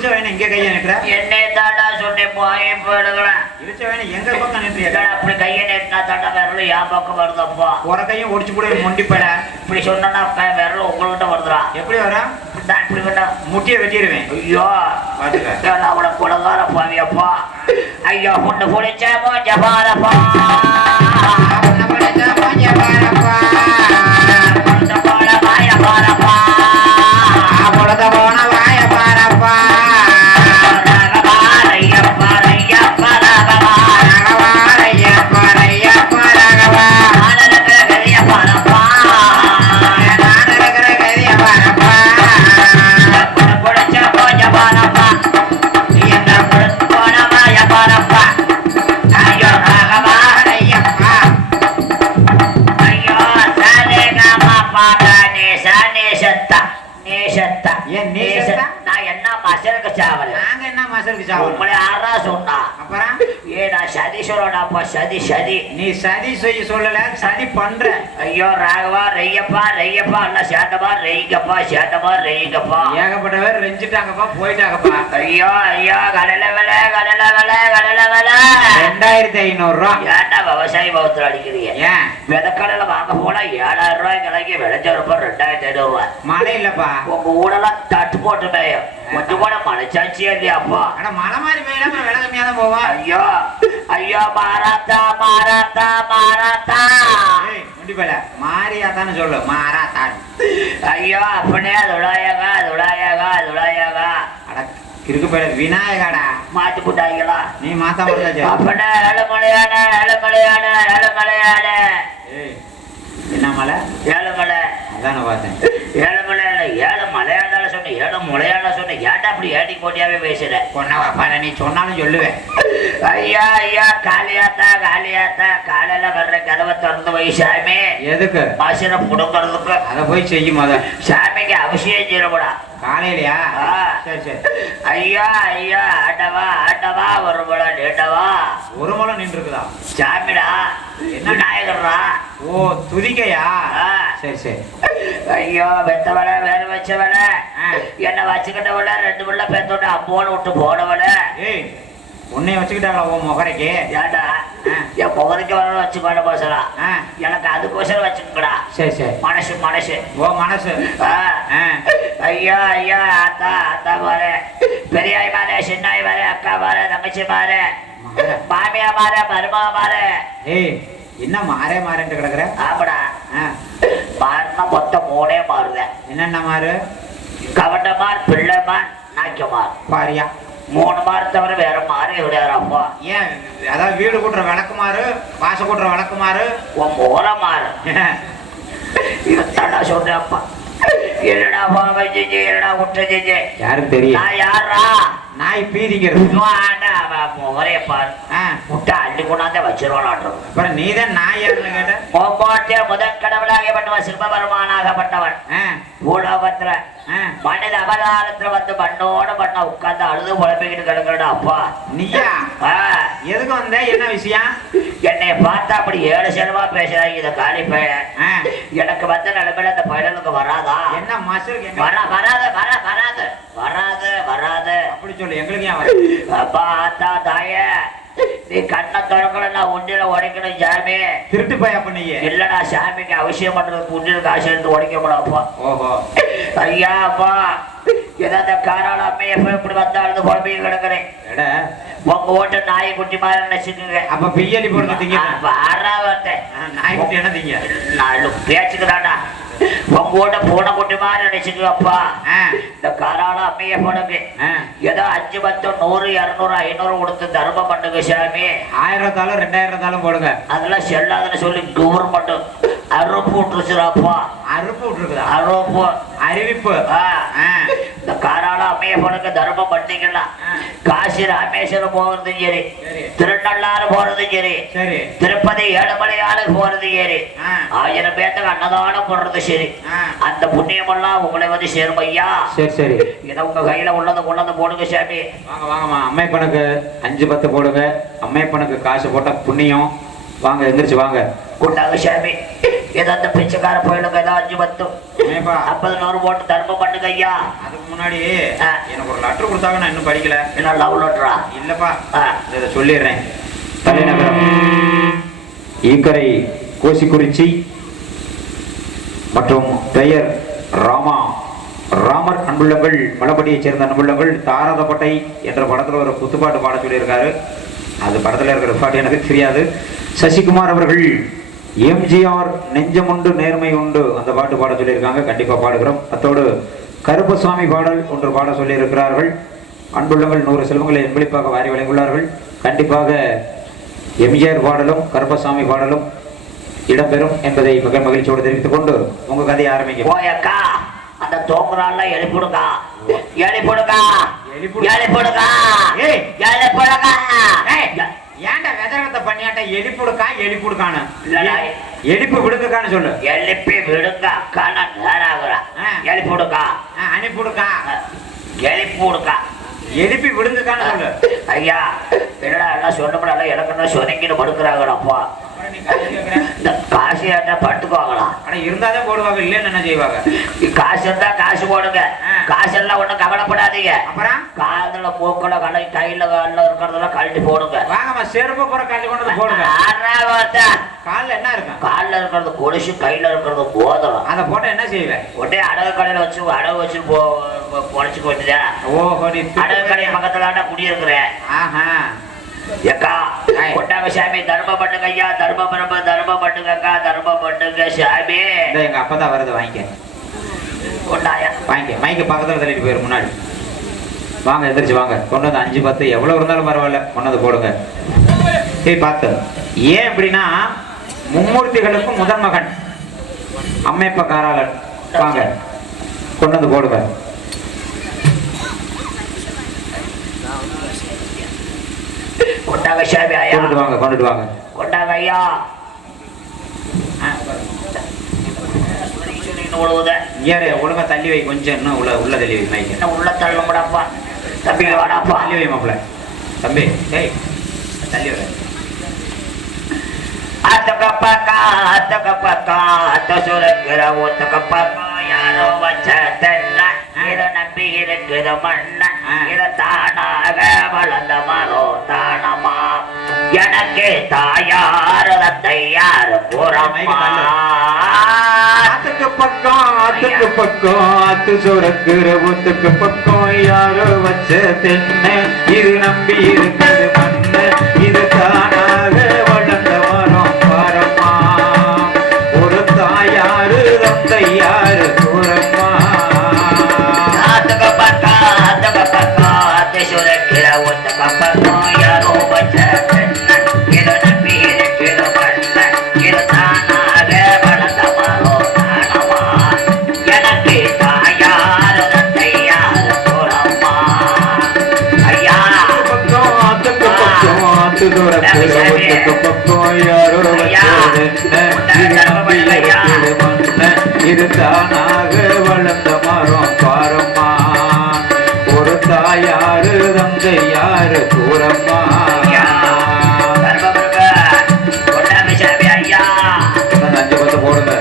இழுச்ச வேணும் இங்க கையை நிட்டுற என்னை தாண்டா சொன்னேன் போய் போயிடுங்களேன் இழுச்ச வேணும் எங்க பக்கம் நின்றியா அப்படி கையை நேட்டினா தாண்டா விரலும் என் பக்கம் வருதப்பா ஒரு கையும் ஒடிச்சு கூட மொண்டி போயிட இப்படி சொன்னா விரலும் உங்கள்கிட்ட வருதுடா எப்படி வர இப்படி வேண்டா முட்டியை வெட்டிடுவேன் ஐயோ பாத்துக்க அவனை குலகார பாவியப்பா ஐயோ பொண்ணு பிடிச்சா ஜபாரப்பா சதி சதி நீ சதி செய்ய சொல்லல சதி பண்ற ஐயோ ராகவா ரெய்யப்பா ரெய்யப்பா அல்ல சேட்டப்பா ரெய்கப்பா சேட்டப்பா ரெய்கப்பா ஏகப்பட்டவர் ரெஞ்சிட்டாங்கப்பா போயிட்டாங்கப்பா ஐயோ ஐயோ கடலை விலை கடலை விலை கடலை விலை 2500 ரூபா ஏன்டா விவசாயி பவத்துல அடிக்கிறீங்க ஏன் விதக்கடலை வாங்க போனா 7000 ரூபாய் கிளைக்கு விளைஞ்சப்ப 2500 ரூபாய் மழை இல்லப்பா உங்க ஊடெல்லாம் தட்டு போட்டு மேயும் கொஞ்சம் கூட மழைச்சாச்சியா இல்லையாப்பா ஆனா மழை மாதிரி மேல விலை கம்மியா தான் போவா ஐயோ ஐயோ மாறாத்தா மாறாத்தா மாறாத்தா முடிப்பல மாரியாத்தான்னு சொல்லு மாறாத்தா ஐயோ அப்படியே துளாயகா துளாயகா துளாயகா அட கிறுக்கு போயிட விநாயகாடா மாத்தி போட்டாங்களா நீ மாத்தா முடியாச்சு அப்படியே ஏழுமலையான ஏழுமலையான ஏழுமலையான என்ன மலை ஏழுமலை அதான பார்த்தேன் ஏழுமலையான ஏழு மலையாள சொன்ன ஏழு முளையாள சொன்ன ஏன்டா அப்படி ஏட்டி போட்டியாவே பேசுற பொண்ணாப்பா நீ சொன்னாலும் சொல்லுவேன் ஐயா ஐயா காளியாத்தா காளியாத்தா காலையில வர்ற கதவை திறந்து போய் சாமி எதுக்கு பசிர புடுங்கிறதுக்கு அதை போய் செய்யும் போத சாமிக்கு அவசியம் செய்யக்கூடா காலையிலயா சரி சரி ஐயா ஐயா ஆட்டவா ஆட்டவா ஒரு முளை நீட்டவா ஒரு முளை நின்று இருக்குதா சாமிடா என்ன நாயகர்ரா ஓ துதிக்கையா சரி சரி ஐயோ பெத்தவள வேற வச்சவள என்ன வச்சுக்கிட்டவள 2 பிள்ளை பெத்தோட அம்மோன்னு விட்டு போனவள ஏய் உன்னைய வச்சுக்கிட்டாங்களா உன் முகரைக்கு ஏண்டா என் முகரைக்கு வர வச்சுக்கோட போசலாம் எனக்கு அதுக்கோசரம் வச்சுக்கடா சரி சரி மனசு மனசு ஓ மனசு ஐயா ஐயா அத்தா அத்தா பாரு பெரியாய் மாறு சின்னாய் மாறு அக்கா மாறு தங்கச்சி மாறு மாமியா மாறு மருமா மாறு ஏய் என்ன மாறே மாறேன்ட்டு கிடக்குற ஆமாடா மாறுனா மொத்தம் 3 மாறுத என்னென்ன மாறு கவட்டமார் பிள்ளைமார் நாய்க்கமார் பாரியா 3 மாறு தவிர வேற மாறே விளையாடுறப்பா ஏன் அதாவது வீடு கூட்டுற விளக்குமாறு வாச கூட்டுற விளக்குமாறு உன் மூல மாறு இதுதான்டா சொல்றேன்ப்பா என்னடா பாவ செஞ்சு என்னடா குற்ற செஞ்சு யாருக்கு தெரியும் நான் யாரா நாய் பீதிக்கிறது முகரைய பாரு முட்டை அள்ளி கொண்டாந்தே வச்சிருவான் அப்புறம் நீதான் நாய் யாருன்னு கேட்ட போக்கோட்டே முதல் கடவுளாகப்பட்டவன் சிற்பபெருமானாகப்பட்டவன் பூலோகத்துல மனித அவதாரத்துல வந்து மண்ணோட மண்ண உட்கார்ந்து அழுது குழப்பிக்கிட்டு கிடக்குறா அப்பா நீயா எதுக்கு வந்த என்ன விஷயம் என்னை பார்த்தா அப்படி 7 செலவா பேசுறாங்க இத காலி பையன் எனக்கு வந்த நிலைமையில இந்த பையனுக்கு வராதா என்ன மாசம் வராது வராது வராது வராது அப்படி சொல்லு எங்களுக்கு ஏன் அப்பா ஆத்தா தாய நீ கண்ணை திறக்கல நான் உண்டியில உடைக்கணும் சாமி திருட்டு போய் அப்ப நீ இல்லடா சாமிக்கு அவசியம் பண்றதுக்கு உண்டியில காசு எடுத்து உடைக்க கூடாப்பா ஓஹோ ஐயா அப்பா ஏதாவது காரால அம்மைய போய் இப்படி வந்தாலும் குழம்பு கிடக்குறேன் உங்க ஓட்டு நாய் குட்டி மாதிரி நினைச்சுக்குங்க அப்ப பிய்யலி போடுறீங்க நாய் குட்டி என்ன தீங்க நான் பேச்சுக்கிறாடா உங்க ஓட்ட பூனை குட்டி மாதிரி நினைச்சுக்கப்பா இந்த காரால அம்மைய போடுங்க ஏதோ 5 10 100 200 500 கொடுத்து தர்மம் பண்ணுங்க சாமி 1000 2000 போடுங்க அதெல்லாம் செல்லாதுன்னு சொல்லி கவர்மெண்ட் அறுப்பு விட்டுருச்சுடாப்பா அறுப்பு விட்டுருக்குதா அறுப்பு அறிவிப்பு இந்த காரால அம்மைய போடுங்க தர்மம் பண்ணிக்கலாம் காசி ராமேஸ்வரம் போறது சரி திருநள்ளாறு போறது சரி திருப்பதி ஏழுமலையாறு போறது சரி 1000 பேத்துக்கு அன்னதானம் போடுறது சரி அந்த புண்ணியம் எல்லாம் உங்களை வந்து சேரும் ஐயா சரி சரி இதை உங்க கையில உள்ளதை கொண்டு போடுங்க சாமி வாங்க வாங்கம்மா அம்மைப்பனுக்கு 5 10 போடுங்க அம்மைப்பனுக்கு காசு போட்டா புண்ணியம் வாங்க எந்திரிச்சு வாங்க கொண்டாங்க சாமி ஏதோ அந்த பிச்சைக்கார போயிடுங்க ஏதோ 5 10 ஏன்பா? 50 100 போட்டு தர்மம் பண்ணுங்க ஐயா. அதுக்கு முன்னாடி எனக்கு ஒரு லெட்டர் கொடுத்தாங்க, நான் இன்னும் படிக்கல. என்ன லவ் லெட்டரா? இல்லப்பா, இதை சொல்லிடுறேன். தலைநகரம் ஈக்கரை கோசிக்குறிச்சி மற்றும் பெயர் ராமர் அன்புள்ளங்கள், மலப்படியைச் சேர்ந்த அன்புள்ளங்கள் தாராதப்பட்டை என்ற படத்துல ஒரு குத்துப்பாட்டு பாட சொல்லியிருக்காரு. அது படத்துல இருக்கிற பாட்டு எனக்கு தெரியாது. சசிகுமார் அவர்கள் எம்ஜிஆர் நெஞ்சமுண்டு நேர்மை உண்டு அந்த பாட்டு பாட சொல்லியிருக்காங்க. கண்டிப்பா பாடுகிறோம். அத்தோடு கருப்பசாமி பாடல் ஒன்று பாட சொல்லி இருக்கிறார்கள். அன்புள்ளங்கள் 100 செல்வங்களை என்பளிப்பாக வாரி வழங்கியுள்ளார்கள். கண்டிப்பாக எம்ஜிஆர் பாடலும் கருப்பசாமி பாடலும் இடம்பெறும் என்பதை மிக மகிழ்ச்சியோடு தெரிவித்துக் கொண்டு உங்க கதையை ஆரம்பிக்க. போயக்கா அந்த தோங்குறான்ல எழுப்பிடுக்கா, எழுப்பிடுக்கா, எழுப்பிடுக்கா, எழுப்பிடுக்கா. ஏன்டா வெதகத்தை பண்ணியாட்ட எழுப்பிடுக்கா எழுப்பிடுக்கானு எழுப்பி விடுக்கான்னு சொல்லு. எழுப்பி விடுங்க அக்கான நேராகுறா. எழுப்பிடுக்கா, அனுப்பிடுக்கா, எழுப்பிடுக்கா, எழுப்பி விடுங்கக்கான்னு சொல்லு. ஐயா என்னடா எல்லாம் சொன்னப்பட எனக்கு சொன்னீங்கன்னு படுக்கிறாங்கடாப்பா. இந்த காசு என்ன பட்டுக்குவாங்களா? ஆனா இருந்தாதான் போடுவாங்க, இல்லன்னு என்ன செய்வாங்க? காசு இருந்தா காசு போடுங்க, காசு எல்லாம் ஒண்ணும் கவலைப்படாதீங்க. அப்புறம் காதுல மூக்கல கடை கையில காலில் இருக்கிறதெல்லாம் கழட்டி போடுங்க. வாங்கம்மா, செருப்பு புற கழட்டி கொண்டு போடுங்க. காலில் என்ன இருக்கும்? காலில் இருக்கிறது கொலுசு, கையில இருக்கிறது போதலாம். அதை போட்ட என்ன செய்வேன்? உடனே அடகு கடையில வச்சு அடகு வச்சு பொழைச்சு போட்டுதா. ஓஹோ, அடகு கடை பக்கத்துல குடியிருக்கிறேன். ஆஹா, ஏக்கா கொட்டாங்க சாமி, தர்மம் பண்ணுங்க ஐயா, தர்மம் பண்ணுங்க அக்கா, தர்மம் பண்ணுங்க சாமி. எங்க அப்பதான் வருது, வாங்கிக்க. கொண்டாயா வாங்கிக்க, மைக்க பக்கத்துல தள்ளிட்டு போயிரு. முன்னாடி வாங்க, எந்திரிச்சு வாங்க. கொண்டு வந்து 5 10 எவ்வளவு இருந்தாலும் பரவாயில்ல, கொண்டு வந்து போடுங்க. பார்த்து ஏன் அப்படின்னா, மும்மூர்த்திகளுக்கும் முதன் மகன் அம்மையப்ப காராளன். வாங்க, கொண்டு வந்து போடுங்க. கொண்டாங்க சாமி ஐயா, கொண்டுட்டு வாங்க. கொண்டாங்க ஐயா. ஒழுங்கா தள்ளி வை, கொஞ்சம் இன்னும் உள்ள தள்ளி வை. மைக்க என்ன உள்ள தள்ள முடாப்பா. தம்பி வாடாப்பா, தள்ளி வை மாப்பிள்ள. தம்பி டேய் தள்ளி வை. அத்தக பக்கா அத்த சுரக்கிற ஒத்தக பக்கா யாரோ வச்ச தென்ன இத நம்பி இருக்குது மண்ண இத தானாக வளர்ந்த மரோ தானமா எனக்கு தாயார் தந்தையார் புறமா. ஆத்துக்கு பக்கம் ஆத்து சுரக்கிற ஒத்துக்கு பக்கம் யாரோ வச்ச தென்ன இது நம்பி இருக்குது மண்ண இது தானாக வளர்ந்த மரம் பாரம்மா. ஒரு தாயாரு தந்தையாரு புறமா. ஆத்துக்கு பக்கம் ஆத்து சுரக்கிற ஒத்துக்கு பக்கம் யாரோ வச்ச தென்ன இத நம்பி இருக்குது மண்ண இது தானாக வளர்ந்த மரோ தானமா எனக்கு தாயார் தந்தையார் புறமா. ஐயா ஆத்துக்கு பக்கம் ஆத்து சுரக்கிற ஒத்துக்கு பக்கம் யாரோ வச்ச இது தானாக வளர்ந்த மரம் பாரம்மா. ஒரு தாயாரு தந்தையாரு கூறம்மா. 5 10 போடுங்க.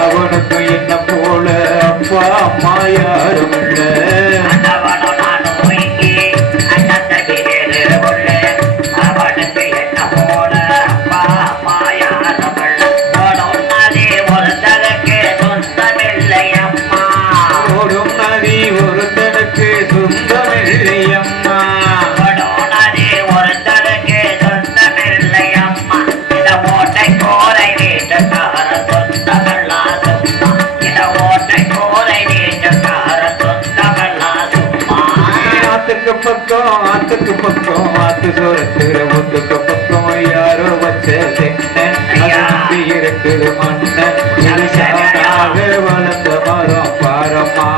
அவனுக்கு என்ன போல அப்பா அம்மா யாரும் இல்ல. ஓடும் நதி ஒருத்தனுக்கு சொந்தமில்லையம்மா. ஆத்துக்கு பக்கம் ஆத்து சோரத்துற ஒத்துக்கு பக்கம் யாரோ வச்ச தென்ன இருக்குது மண்ண வளர்ந்த மரம் பாரம்மா.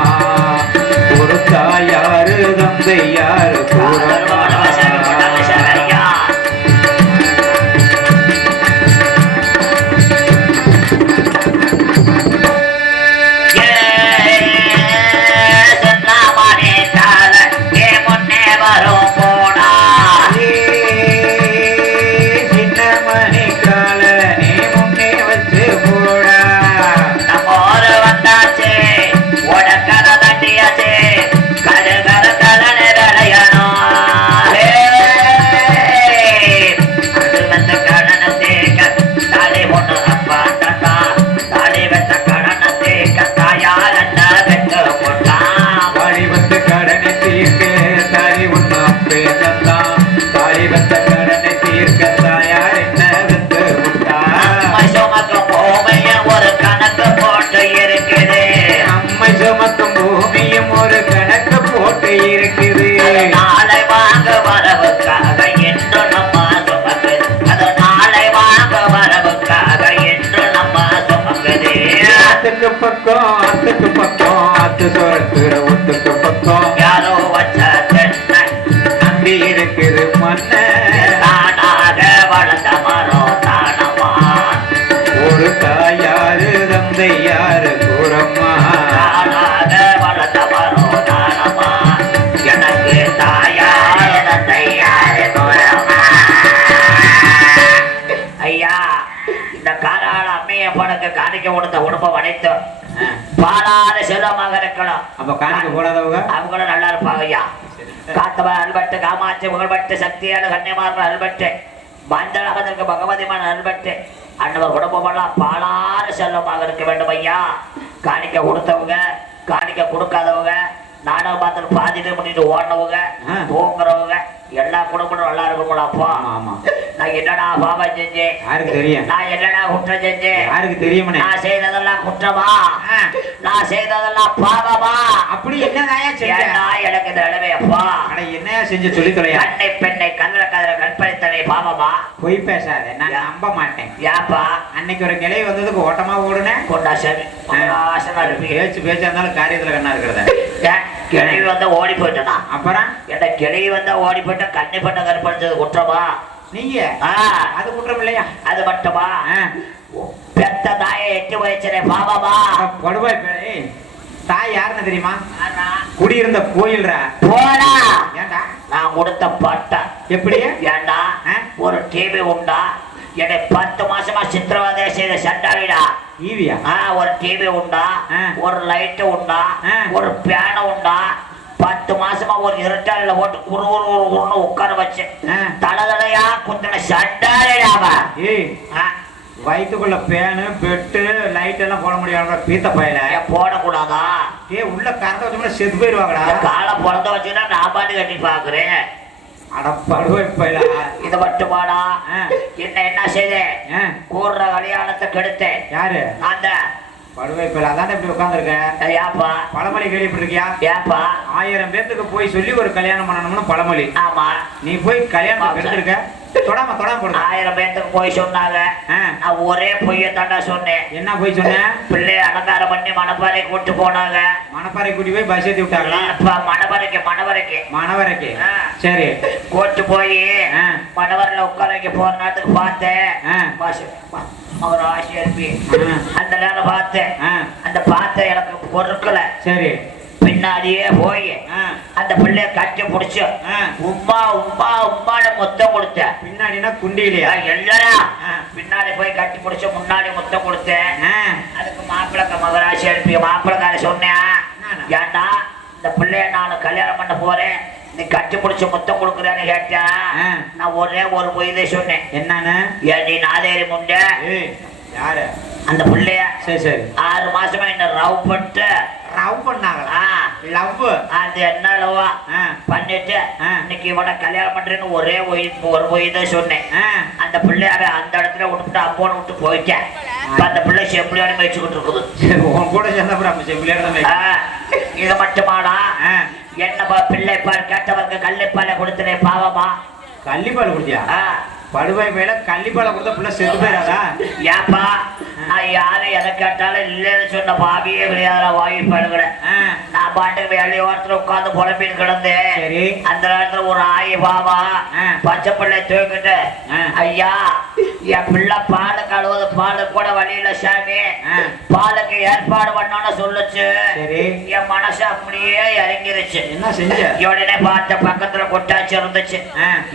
ஒரு தாயாரு தந்தையாரு கூறம்மா. இருக்குது நாளை வாங்க வரவுக்காக என்று நம்ம சுமக்குது அது நாளை வாங்க வரவுக்காக என்று நம்ம சுமக்குது ஆத்துக்கு பக்கம் ஆத்து சுரக்குற ஒத்துக்கு பக்கம் யாரோ வச்ச தென்னை நம்பி இருக்குது மண்ண தானாக வளர்ந்த மரம் தானமா ஒரு தாயாரு தந்தை யாரு கூறம்மா தானாக வளர்ந்த மரம் தானமா எனக்கு தாயார் தந்தை யாரு கூறமா ஐயா இந்த காலால அம்மைய படக்கு காணிக்க கொடுத்த குடும்பம் அனைத்தும் பாலாத செல்வமாக இருக்கணும் அப்ப காணிக்க போடாதவங்க அவங்களும் நல்லா இருப்பாங்க ஐயா காத்தவன் அல்பட்டு காமாட்சி புகழ்பட்டு சக்தியான கன்னிமார்கள் அல்பட்டு மந்தளகத்திற்கு பகவதிமான அல்பட்டு அன்னவர் குடும்பமெல்லாம் பாலாத செல்வமாக இருக்க வேண்டும் ஐயா காணிக்க கொடுத்தவங்க காணிக்க கொடுக்காதவங்க நாடக பார்த்து பாதிட்டு பண்ணிட்டு ஓடினவங்க தூங்குறவங்க எல்லா குடும்பமும் நல்லா இருக்கும்ல அப்பா நான் என்னடா பாவம் செஞ்சேன் யாருக்கு தெரியும் நான் என்னடா குற்றம் செஞ்சேன் யாருக்கு தெரியும் நான் செய்ததெல்லாம் குற்றமா நான் செய்ததெல்லாம் பாவமா அப்படி என்னதாயா ஏன்டா எனக்கு இந்த நிலைமை அப்பா என்னையா செஞ்சு சொல்லி தொலையா கண்ணை பெண்ணை கதிர கதிர கற்பழித்தனை பாவமா பொய் பேசாத நான் நம்ப மாட்டேன் ஏப்பா அன்னைக்கு ஒரு கிளை வந்ததுக்கு ஓட்டமா ஓடுனேன் கொண்டா சரி பேச்சு பேச்சா இருந்தாலும் காரியத்துல கண்ணா இருக்கிறத கிளவி வந்தா ஓடி போயிட்டனா அப்புறம் என்ன கிளவி வந்தா ஓடி போயிட்டா கண்ணை பெண்ணை கற்பழிச்சது குற்றமா நீங்க அது குற்றம் இல்லையா அது மட்டுமா பெத்த தாயை எட்டு வயசுல பாவமா படுவாய் தாய் யாருன்னு தெரியுமா குடியிருந்த கோயில்ரா போடா ஏண்டா நான் கொடுத்த பட்டா எப்படி ஏண்டா ஒரு டிவி உண்டா என்னை 10 மாசமா சித்திரவதை செய்த சண்டாளிடா ஈவியா ஒரு டிவி உண்டா ஒரு லைட் உண்டா ஒரு பேன உண்டா 10 மாசமா ஒரு இருட்டாளில போட்டு குறு உட்கார வச்சு தலதலையா குத்தின சண்டாளிடாவ வயிற்றுக்குள்ள பேனு பெட்டு லைட் எல்லாம் போட முடியாத பீத்த பயில போடக்கூடாதா உள்ள கறந்த வச்சு செத்து போயிடுவாங்கடா காலை பிறந்த வச்சுன்னா நான் பாட்டு கட்டி பாக்குறேன் இத மட்டுமாடா என்ன செய்த கூடுற கல்யாணத்தை கெடுத்தேன் யாரு அந்த படுவை பயில அதான் இப்படி உட்காந்துருக்க ஏப்பா பழமொழி கேள்விப்பட்டிருக்கியா ஏப்பா 1000 பேத்துக்கு போய் சொல்லி ஒரு கல்யாணம் பண்ணணும்னு பழமொழி ஆமா நீ போய் கல்யாணம் எடுத்திருக்க தொடாம போடு 1000 பேத்துக்கு போய் சொன்னாங்க நான் ஒரே பொய்ய தாண்டா சொன்னேன் என்ன போய் சொன்னேன் பிள்ளை அலங்காரம் பண்ணி மணப்பாறை கூட்டு போனாங்க மணப்பாறை கூட்டி போய் பஸ் ஏத்தி விட்டாங்களா மணவரைக்கு சரி கூட்டு போய் மணவரில் உட்கார வைக்க போற நேரத்துக்கு பார்த்தேன் அவர் ஆசையா இருப்பி அந்த நேரம் பார்த்தேன் அந்த பார்த்த எனக்கு பொருட்கள சரி பின்னாடியே போய் அந்த பிள்ளைய கட்டி பிடிச்சு உம்மா உம்மா உம்மாட மொத்தம் கொடுத்தேன் பின்னாடினா குண்டியிலையா எல்லாரும் பின்னாடி போய் கட்டி பிடிச்சு முன்னாடி மொத்தம் கொடுத்தேன் அதுக்கு மாப்பிள்ளக்க மகராசி எழுப்பி மாப்பிள்ளக்கார சொன்னேன் ஏண்டா இந்த பிள்ளைய நான் கல்யாணம் பண்ண போறேன் நீ கட்டி பிடிச்சு மொத்தம் கொடுக்குறேன்னு கேட்டா நான் ஒரே ஒரு பொய்தை சொன்னேன் என்னன்னு நீ நாதேரி முண்ட யாரு அந்த பிள்ளைய சரி சரி 6 மாசமா என்ன ரவ் பண்ணிட்டு லவ் பண்ணாங்களா லவ் அது என்ன லவ்வா பண்ணிட்டு இன்னைக்கு இவனை கல்யாணம் பண்றேன்னு ஒரே ஒரு பொய்தை சொன்னேன் அந்த பிள்ளையார அந்த இடத்துல விட்டுட்டு அம்போன்னு விட்டு போயிட்டேன் அந்த பிள்ளை செம்பிளியோட மேய்ச்சிக்கிட்டு இருக்குது உன் கூட சேர்ந்த செம்பிளியோட இது மட்டுமாடா என்னப்பா பிள்ளை பால் கேட்டவங்க கள்ளிப்பாலை கொடுத்தனே பாவமா கள்ளிப்பால் கொடுத்தியா படுவாய் மேல கள்ளிப்பாலை கொடுத்த பிள்ளை செத்து போயிடாதா ஏப்பா நான் யாரும் எதை கேட்டாலும் இல்லைன்னு சொன்ன பாவியே கிடையாது வாங்கி படுகிறேன் நான் பாட்டுக்கு வேலையை ஒருத்தர் உட்காந்து புலம்பின்னு கிடந்தேன் அந்த நேரத்துல ஒரு ஆயி பாவா பச்சை பிள்ளை தூக்கிட்டு ஐயா என் பிள்ளை பாலு கழுவுது பாலு கூட வழியில சாமி பாலுக்கு ஏற்பாடு பண்ணோன்னு சொல்லுச்சு என் மனசு அப்படியே இறங்கிருச்சு என்ன செஞ்ச உடனே பார்த்த பக்கத்துல கொட்டாச்சு இருந்துச்சு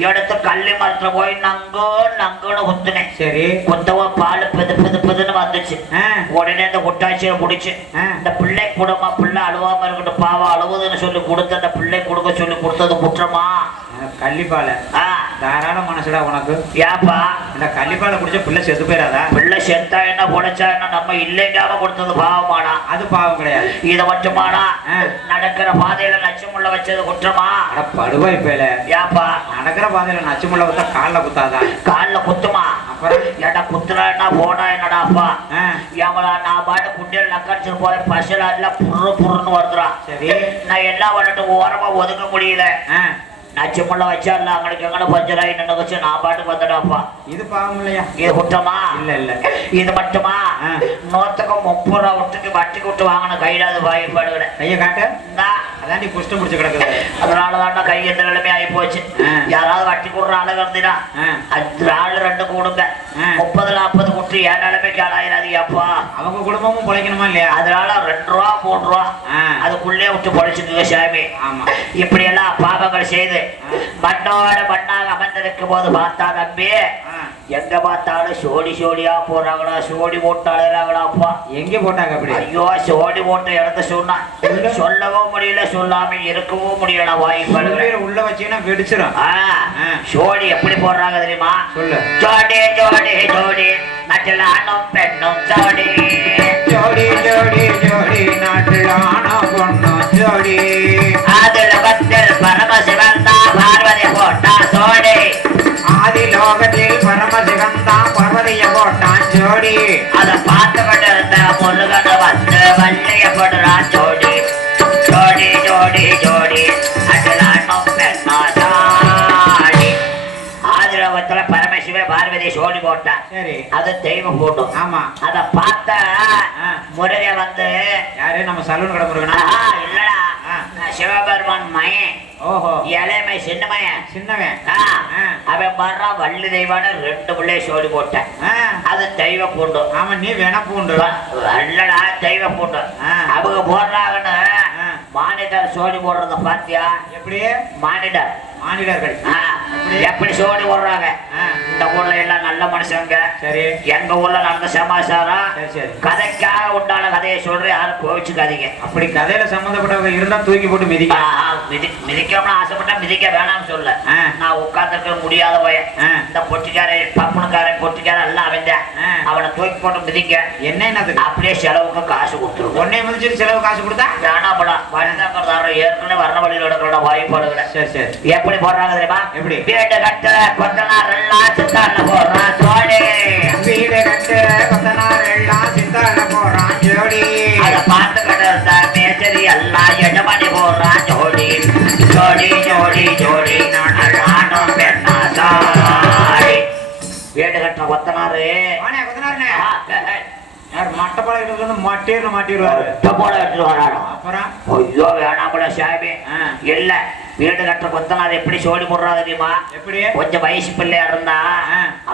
எடுத்து கள்ளி மரத்துல போய் நங்குன்னு குத்துனேன் சரி குத்தவ பால் பெதுன்னு வந்துச்சு உடனே அந்த கொட்டாச்சியை முடிச்சு இந்த பிள்ளை கூடமா பிள்ளை அழுவாம இருக்கட்டும் பாவம் அழுவுதுன்னு சொல்லி கொடுத்து அந்த பிள்ளை கொடுக்க சொல்லி கொடுத்தது குற்றமா கள்ளிப்பால தாராள மனசுடா உனக்கு. ஏப்பா இந்த கள்ளிப்பால குடிச்ச பிள்ளை செத்து போயிடாதா? பிள்ளை செத்தா என்ன பொழைச்சா என்ன நம்ம இல்லைங்காம கொடுத்தது பாவமானா? அது பாவம் கிடையாது. இத மட்டுமானா நடக்கிற பாதையில நச்சுமுள்ள வச்சது குற்றமா? அட படுவாய் பேல. ஏப்பா நடக்கிற பாதையில நச்சுமுள்ள வச்சா கால்ல குத்தாதா? கால்ல குத்துமா? அப்புறம் ஏடா குத்துறா போனா என்னடாப்பா? ஏமலா நான் பாட்டு குண்டியல் நக்கடிச்சு போற பசல எல்லாம் புரு புருன்னு வருதுறான். சரி நான் எல்லாம் வந்துட்டு ஓரமா ஒதுக்க முடியல. நச்சுமுள்ள வச்சா இல்ல அங்களுக்கு எங்கட பஞ்சராய் நினைச்சு நான் பாட்டுக்கு வந்துடாப்பா. இது பாவம் இல்லையா? இது குற்றமா? இல்ல இல்ல. இது மட்டுமா? 130 ரூபா விட்டுக்கு வட்டிக்கு விட்டு வாங்கின கையிலாது வாய்ப்பாடுகிற கைய காட்ட அதான் நீ குஷ்டம் முடிச்சு கிடக்குது. அதனாலதான் கை எந்த நிலைமை ஆகி போச்சு. யாராவது வட்டி கொடுற ஆளுங்க இருந்தீங்கன்னா 5 ஆள் 2 கூடுங்க 30-40 குட்டு ஏன் நிலைமைக்கு ஆளாயிராது. அப்பா அவங்க குடும்பமும் பொழைக்கணுமா இல்லையா? அதனால 2 ரூபா 3 ரூபா அதுக்குள்ளே விட்டு பொழைச்சுக்குங்க சாமி. இப்படி எல்லாம் பாவங்கள் செய்து மண்ணோட மண்ணாக அமர்ந்திருக்கும் போது பார்த்தா தம்பி எங்க பார்த்தாலும் சோடி சோடியா போறாங்களா, சோடி போட்டு அழைறாங்களாப்பா. எங்க போட்டாங்க அப்படி? ஐயோ சோடி போட்டு இடத்த சொன்னா சொல்லவும் முடியல, சொல்லாம இருக்கவும் முடியல. வாய்ப்பு உள்ள வச்சீங்கன்னா வெடிச்சிடும். சோடி எப்படி போடுறாங்க தெரியுமா? சொல்லு. ஜோடி ஜோடி ஜோடி நாட்டில் ஆணும் பெண்ணும் ஜோடி, ஜோடி ஜோடி ஜோடி நாட்டில் ஆணும் பொண்ணும் ஜோடி. அதுல பத்தில் பரமசிவன் தான் பார்வதி போட்டா சோடி, ஆதி லோகத்தில் பரமசிவன் தான் பார்வதிய போட்டான் ஜோடி. அதை பார்த்து கொண்டு இருந்த முருகன் வந்து வள்ளிய போடுறான் ஜோடி. ஜோடி ஜோடி ஜோடி அதில் ஆணும் பெண்ணா ஜோடி. ஆதிலோகத்துல பரமசிவ பார்வதி சோடி போட்டான். அது தெய்வம் போட்டும். ஆமா அத பார்த்த முருகன் வந்து யாரு நம்ம சலூன் கடை முருகனா? இல்லடா சிவபெருமான் மயன். ஓஹோ இளையமை சின்னமயன் சின்னவன். அவன் பாடுறா வள்ளி தெய்வான 2 பிள்ளைய சோடி போட்டேன். அது தெய்வ பூண்டு. ஆமா நீ வேணா பூண்டு அல்லடா தெய்வ பூண்டு. அவங்க போடுறாங்கன்னு மானிடர் சோடி போடுறத பாத்தியா? எப்படி மானிடர் மானிடர்கள் எப்படி சோடி போடுறாங்க? இந்த ஊர்ல எல்லாம் நல்ல மனுஷங்க. சரி எங்க ஊர்ல நடந்த சமாச்சாரம் கதைக்காக உண்டான கதையை சொல்ற யாரும் கோவிச்சுக்காதீங்க. அப்படி கதையில சம்பந்தப்பட்டவங்க இருந்தா தூக்கி போட்டு மிதிக்க மிதிக்கணும்னு ஆசைப்பட்டா மிதிக்க வேணாம்னு சொல்ல. நான் உட்கார்ந்துருக்க முடியாத பையன். இந்த பொட்டிக்காரன் பப்புனுக்காரன் பொட்டிக்காரன் எல்லாம் அவன் அவனை தூக்கி போட்டு மிதிக்க என்ன என்னது அப்படியே செலவுக்கு காசு கொடுத்துரும். உடனே மிதிச்சுட்டு செலவு காசு கொடுத்தா வேணாம் வழிதான் ஏற்கனவே வர்ண வழியில் எடுக்கிற வாய்ப்பாடுகளை. சரி சரி எப்படி போடுறாங்க தெரியுமா? எப்படி வீடு கட்டுற கொத்தனார் எல்லாம் சித்தால போடுறான் ஜோடி, வீடு கட்டுற கொத்தனார் எல்லாம் சித்தால போடுறான் ஜோடி. அதை பார்த்துக்கிட்டு மேச்சரி எல்லாம் எஜமானி போடுறான் ஜோடி. ஜோடி ஜோடி ஜோடி நானும் பெண்ணா ஜோடி. வீடு கட்டுற கொத்தனாரு மட்டப்பாளையத்துல மட்டேர்னு மாட்டிடுவாரு. அப்புறம் ஐயோ வேணாம்பல சாமி இல்ல வீடு கட்டுற கொத்தனார் எப்படி சோடி போடுறா தெரியுமா? எப்படி கொஞ்சம் வயசு பிள்ளையா இருந்தா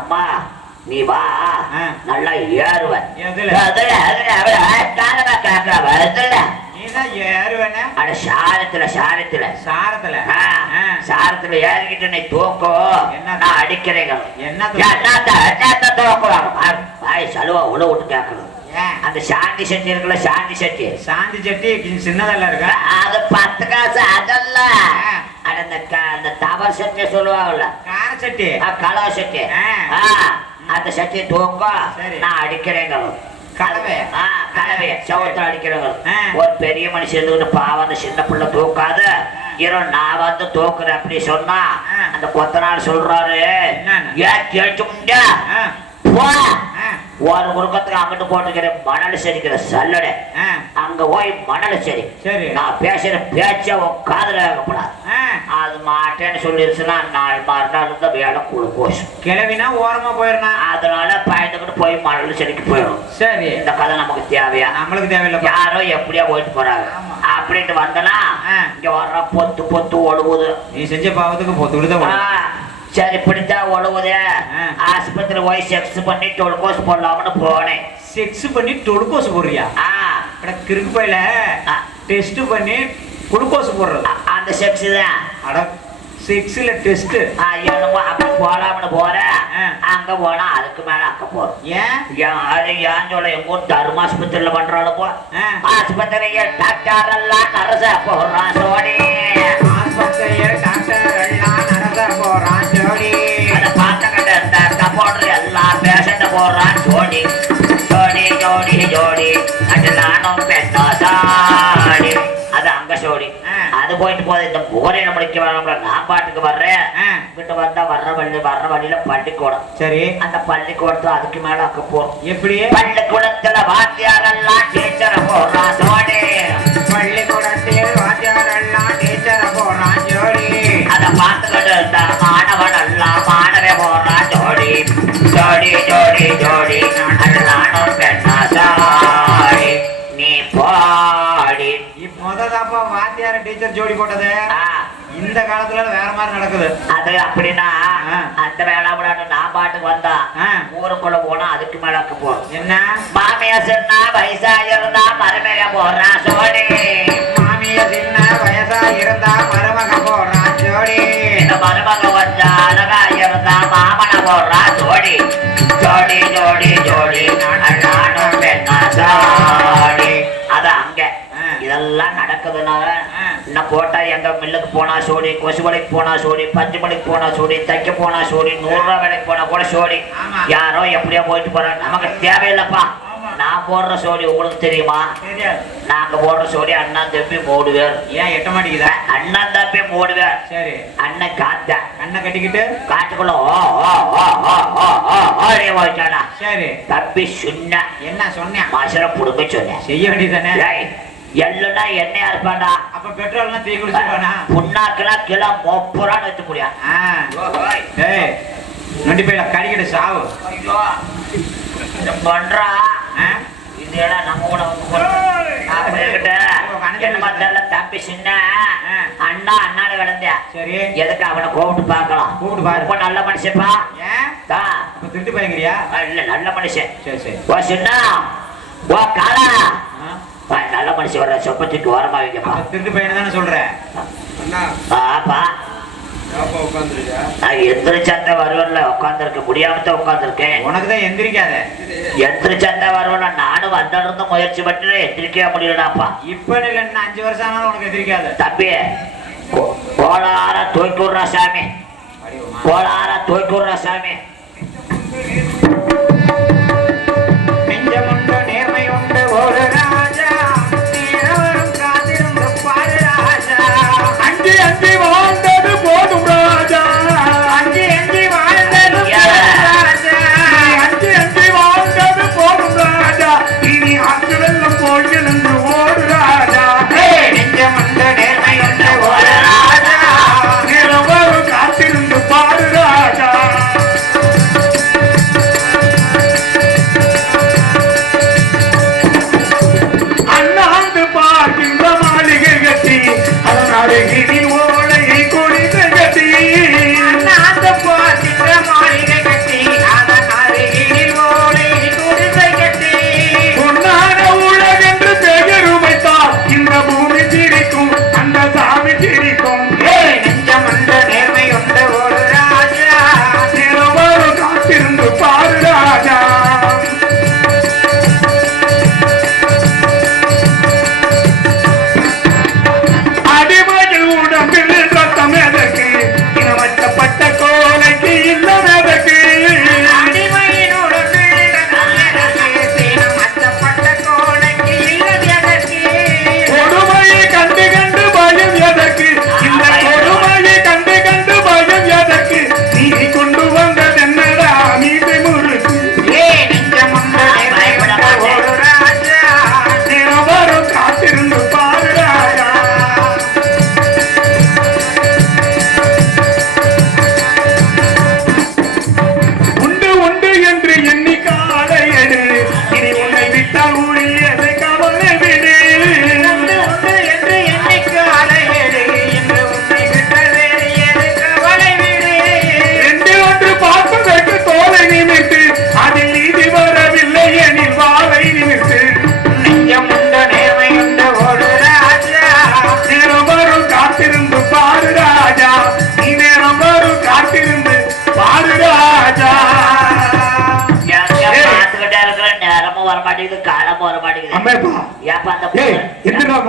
அம்மா நீ வா நல்லா ஏறுவ சாரத்துல ஏறிக்கிட்டு நீ தூக்கோ நான் அடிக்கிறேங்க. சலுவா உள்ள விட்டு கேட்கணும். அந்த சாந்தி சட்டி இருக்குல்ல, சாந்தி சட்டி சாந்தி சட்டி சின்னதெல்லாம் இருக்கா? அது 10 காசு அதெல்லாம். அந்த தவறு சட்டி சொல்லுவாங்கல்ல, கார சட்டி கலவை சட்டி. அந்த சட்டியை தூக்கோ நான் அடிக்கிறேங்க. கலவை கலவைய சவத்துல அடிக்கிறவங்க. ஒரு பெரிய மனுஷன் இருந்துகிட்டு பாவம் அந்த சின்ன பிள்ளை தூக்காத நான் வந்து தூக்குறேன் அப்படி சொன்னா அந்த கொத்தனார் சொல்றாரு ஏன் கேட்டு முடியா ஒரு குடும்பத்துக்கு அங்கிட்டு போட்டுக்கிற மணல் சரிக்கிற சல்லடை அங்க போய் மணல் சரி நான் பேசுற பேச்ச காதுல வைக்கப்படாது. அது மாட்டேன்னு சொல்லிருச்சுன்னா 4 மறுநாள் இருந்த வேலை குளுக்கோஸ் கிளவினா ஓரமா போயிடணும். அதனால பயந்துக்கிட்டு போய் மணல் செடிக்கு போயிடும். சரி இந்த கதை நமக்கு தேவையா? நம்மளுக்கு தேவையில்லை. யாரோ எப்படியா போயிட்டு போறாங்க அப்படின்ட்டு வந்தனா இங்க வர்ற பொத்து பொத்து ஒழுகுது. நீ செஞ்ச பாவத்துக்கு பொத்து விடுத. சரி இப்படித்தான் ஒழுகுது. ஆஸ்பத்திரி போய் செக்ஸ் பண்ணி டொல்கோஸ் போடலாம்னு போனேன். செக்ஸ் பண்ணி டொல்கோஸ் போடுறியா? கிறுக்கு பையில டெஸ்ட் பண்ணி குளுக்கோஸ் போடுறது அந்த செக்ஸ் தான். அட செக்ஸ்ல டெஸ்ட் அப்படி போலாம்னு போறேன். அங்க போனா அதுக்கு மேல அக்க போறோம். ஏன் சொல்ல எங்க ஊர் தர்மாஸ்பத்திரியில பண்றாலும் போ ஆஸ்பத்திரியை டாக்டர் எல்லாம் நரச போடுறான் சோடி. ஆஸ்பத்திரியை டாக்டர் எல்லாம் நரச அது போயிட்டு போகுது. இந்த போரையில முடிக்க வேணாம்ல, நான் பாட்டுக்கு வர்றேன். கிட்ட வந்தா வர்ற வழியில பள்ளிக்கூடம். சரி, அந்த பள்ளிக்கூடத்துல அதுக்கு மேல அக்க போறோம். எப்படி? பள்ளிக்கூடத்துல வாத்தியாரெல்லாம் டீச்சரை போடுறான் ஜோடி. பள்ளிக்கூடத்தில் வாத்தியாரெல்லாம் டீச்சரை போடுறான் ஜோடி. அதை பார்த்துக்கிட்டு இருந்த மாணவன் எல்லாம் மாணவே போடுறான் ஜோடி. ஜோடி ஜோடி ஜோடி நானும் பெண்ணா சாடி நீ பாடி. முததாப்பா வாத்தியார டீச்சர் ஜோடி போட்டது. இந்த காலத்துல வேற மாதிரி நடக்குது. அது அப்படின்னா அந்த வேளாண் நான் பாட்டுக்கு வந்தா ஊருக்குள்ள போனா அதுக்கு மேலக்கு போறோம். என்ன? மாமியா சின்ன வயசா இருந்தா மருமக போடுறான் ஜோடி. மாமியா சின்ன வயசா இருந்தா மருமக போடுறான் ஜோடி. இந்த மருமக கொஞ்சம் அழகா இருந்தா மாமன போடுறான் ஜோடி. ஜோடி ஜோடி ஜோடி நானும் பெண்ணா சாடி. அது அங்க இதெல்லாம் நடக்குதுனால இன்னும் போட்டா எங்க மில்லுக்கு போனா சோடி, கொசுவலைக்கு போனா சோடி, பஞ்சு மணிக்கு போனா சோடி, தைக்க போனா சோடி, 100 ரூபாய் வேலைக்கு போனா கூட சோடி. யாரோ எப்படியோ போயிட்டு போறாங்க, நமக்கு தேவையில்லப்பா. நான் போடுற சோடி உங்களுக்கு தெரியுமா? நாங்க போடுற சோடி அண்ணன் தம்பி 3 பேர். ஏன் எட்ட மாட்டேங்குதா? அண்ணன் தம்பி 3 பேர். சரி, அண்ணன் காத்த அண்ணன் கட்டிக்கிட்டு காட்டுக்குள்ள போயிட்டானா. சரி, தம்பி சொன்ன என்ன சொன்னேன்? மாசர புடுங்க சொன்னேன். செய்ய வேண்டியதானே? எல்லுனா எண்ணெயா இருப்பாண்டா. அப்ப பெட்ரோல்னா தீ குளிச்சுப்பானா? புண்ணாக்குனா கிலோ 30 ரூபான்னு வச்சு முடியா. ஏய், நொண்டி போயில கடிக்கிட்டு சாவு பண்றா. இது இடம் நம்ம கூட தம்பி சின்ன அண்ணா அண்ணால விளந்தியா. சரி, எதுக்கு அவனை கூப்பிட்டு பார்க்கலாம். கூப்பிட்டு பாரு. நல்ல மனுஷப்பா. திருட்டு பயங்கரியா? இல்ல, நல்ல மனுஷன். சரி சரி. ஓ சின்ன ஓ காலா நல்ல மனுஷன் வர்ற சொப்பத்துக்கு ஓரமா வைக்கப்பா. திருட்டு பையனை தானே சொல்றேன். பாப்பா நான் எந்திரிச்சாத்த வருவன்ல உட்காந்துருக்க முடியாமத்தான் உட்காந்துருக்கேன். உனக்குதான் எந்திரிக்காத. எந்திரிச்சாத்த வருவன்ல நானும் வந்த இருந்து முயற்சி பண்ணி எந்திரிக்கவே முடியலடாப்பா. இப்ப இல்லைன்னா 5 வருஷம் ஆனாலும் உனக்கு எந்திரிக்காத. தம்பி கோளார தூக்கிடுறா சாமி, கோளார தூக்கிடுறா சாமி. நெஞ்சமுண்டு நேர்மை உண்டு ஒரு ராஜா, நேரவரும் காத்திருந்து பாரு ராஜா. அஞ்சி அஞ்சி வாழ்ந்தது போதும் ராஜா, அஞ்சி அஞ்சி வாழ்ந்தது ராஜா, அஞ்சி அஞ்சி வாழ்ந்தது போதும் ராஜா. இனி ஆற்று வெள்ளம் போல் எழுந்து ஓடு ராஜா. நெஞ்சமுண்டு நேர்மை உண்டு ஒரு ராஜா, நேரவரும் காத்திருந்து பாரு ராஜா.